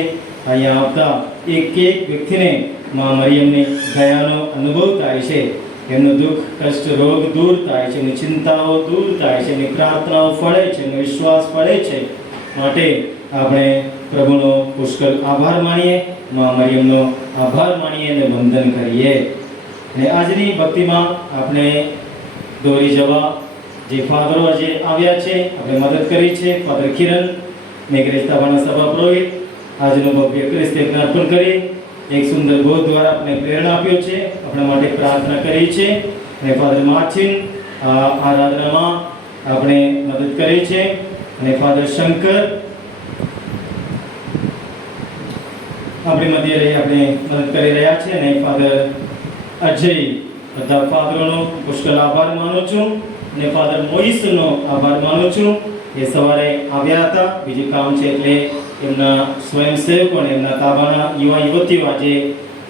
અહીંયા આવતા એક એક વ્યક્તિને મા મરિયમની દયાનો અનુભવ થાય છે. એમનું દુઃખ, કષ્ટ, રોગ દૂર થાય છે, એમની ચિંતાઓ દૂર થાય છે, એમની પ્રાર્થનાઓ ફળે છે, એમનો વિશ્વાસ ફળે છે. માટે આપણે પ્રભુનો પુષ્કળ આભાર માનીએ, મા મરિયમનો આભાર માનીએ અને વંદન કરીએ. અને આજની ભક્તિમાં આપણે દોરી જવા જે ફાધરો આજે આવ્યા છે, આપણે મદદ કરી છે. ફાધર કિરણ, મેઘરેજ તાબાના સભા પુરોહિત આજનો ભવ્ય ક્રિસ્તી અર્પણ કરી એક સુંદર બોધ દ્વારા આપણે પ્રેરણા આપ્યો છે, આપણા માટે પ્રાર્થના કરી છે. અને ફાધર માર્ટિન આરાધનામાં આપણે મદદ કરી છે. અને ફાધર શંકર આપણી મધ્ય રહી આપણે મદદ કરી રહ્યા છે. અને ફાધર અજય, બધા ફાધરોનો પુષ્કળ આભાર માનું છું. અને ફાધર મોઈસનો આભાર માનું છું. એ સવારે આવ્યા હતા, બીજું કામ છે એટલે એમના સ્વયંસેવકો અને એમના તાબાના યુવા યુવતીઓ આજે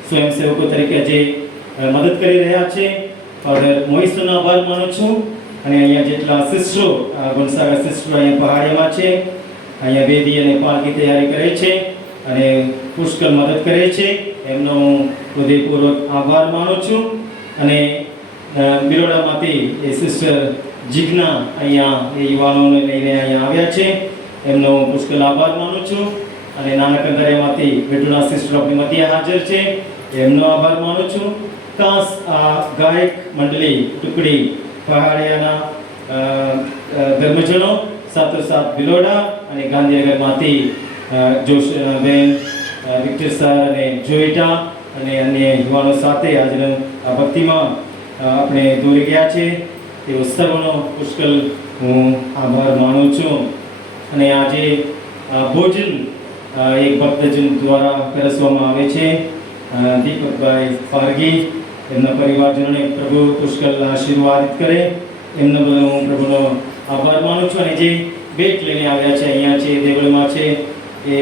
સ્વયંસેવકો તરીકે જે મદદ કરી રહ્યા છે. ફાધર મોઈસનો આભાર માનું છું. અને અહીંયા જેટલા સિસ્ટરો, ગુણસાગર સિસ્ટરો અહીંયા પહાડીમાં છે, અહીંયા વેદી અને પાલકી તૈયારી કરે છે અને પુષ્કળ મદદ કરે છે, એમનો હું હૃદયપૂર્વક આભાર માનું છું. અને બિલોડામાંથી એ સિસ્ટર જીજ્ઞા અહીંયા એ યુવાનોને લઈને અહીંયા આવ્યા છે, એમનો પુષ્કળ આભાર માનું છું. અને નાના કંદરિયામાંથી બેટુના સિસ્ટર આપણી મધ્ય હાજર છે, એમનો આભાર માનું છું. ખાસ આ ગાયક મંડળી ટુકડી પહાડિયાના ધર્મજનો, સાથોસાથ બિલોડા અને ગાંધીનગરમાંથી જોશ બેન, વિક્ટર સર અને જોઈટા અને અન્ય યુવાનો સાથે આજના આ ભક્તિમાં આપણે દોરી ગયા છે તેઓ સર્વનો પુષ્કળ હું આભાર માનું છું. અને આજે ભોજન એક ભક્તજન દ્વારા પીરસવામાં આવે છે. દીપકભાઈ ફારગી એમના પરિવારજનોને પ્રભુ પુષ્કળ આશીર્વાદિત કરે એમના બદલ હું પ્રભુનો આભાર માનું છું. અને જે ભેટ લઈને આવ્યા છે અહીંયા છે દેવળમાં છે એ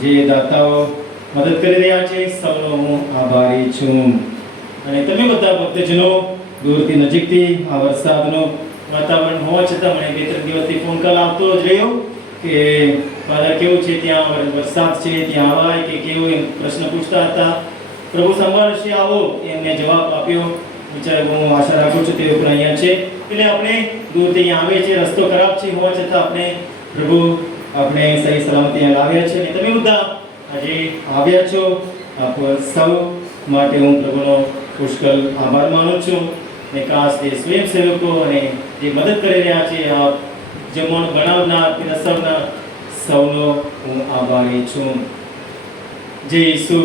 જે દાતાઓ મદદ કરી રહ્યા છે સૌનો હું આભારી છું. અને તમે બધા ભક્તજનો દૂરથી નજીકથી આ વરસાદનું વાતાવરણ હોવા છતાં મને 2-3 દિવસથી ફોન કોલ આવતો જ રહ્યો કે ફાધર કેવું છે ત્યાં વરસાદ છે ત્યાં આવાય કે કેવું એમ પ્રશ્ન પૂછતા હતા. પ્રભુ સંભાળશે આવો એમને જવાબ આપ્યો. વિચાર હું આશા રાખું છું તેઓ પણ અહીંયા છે એટલે આપણે દૂરથી અહીંયા આવે છે રસ્તો ખરાબ છે હોવા છતાં આપણે પ્રભુ આપણે સહી સલામતી અહીંયા લાવ્યા છે. અને તમે બધા આજે આવ્યા છો આપ સૌ માટે હું પ્રભુનો પુષ્કળ આભાર માનું છું. અને ખાસ જે સ્વયંસેવકો અને જે મદદ કરી રહ્યા છે આ જમવાનું બનાવનાર પીરસવનાર સૌનો હું આભારી છું. જય ઈસુ.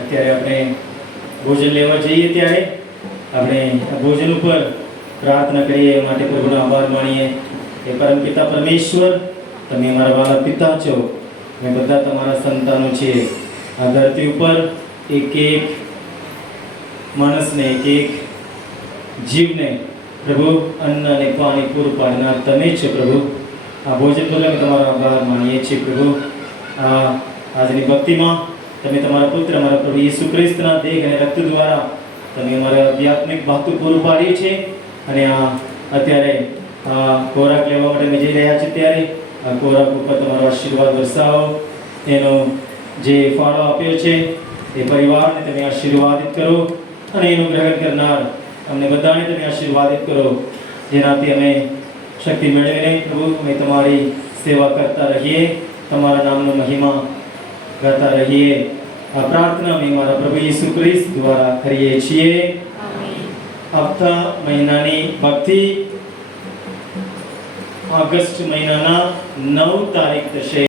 અત્યારે આપણે ભોજન લેવા જઈએ ત્યારે આપણે ભોજન ઉપર પ્રાર્થના કરીએ એ માટે પ્રભુનો આભાર માનીએ કે પરમપિતા પરમેશ્વર તમે મારા વાલા પિતા છો. અમે બધા તમારા સંતાનો છીએ. આ ધરતી ઉપર એક એક માણસને એક એક જીવને પ્રભુ અન્ન અને પાણી પૂરું પાડનાર તમે જ છો પ્રભુ. આ ભોજન બદલ અમે તમારો આભાર માનીએ છીએ પ્રભુ. આજની ભક્તિમાં તમે તમારા પુત્ર અમારા પ્રભુ ઈસુ ખ્રિસ્તના દેહ અને રક્ત દ્વારા તમે અમારા આધ્યાત્મિક ભાતું પૂરું પાડ્યું છે. અને અત્યારે ખોરાક લેવા માટે અમે જઈ રહ્યા છીએ ત્યારે આ ખોરાક ઉપર તમારો આશીર્વાદ વરસાવો. એનો જે ફાળો આપ્યો છે એ પરિવારને તમે આશીર્વાદિત કરો અને એનું ગ્રહણ કરનાર અમને બધાને તમે આશીર્વાદિત કરો જેનાથી અમે શક્તિ મેળવીને પ્રભુ અમે તમારી સેવા કરતા રહીએ તમારા નામનો મહિમા ગાતા રહીએ. આ પ્રાર્થના અમે મારા પ્રભુ ઈસુ ખ્રિસ્ત દ્વારા કરીએ છીએ. આવતા મહિનાની ભક્તિ ઓગસ્ટ મહિનાના 9 તારીખ થશે.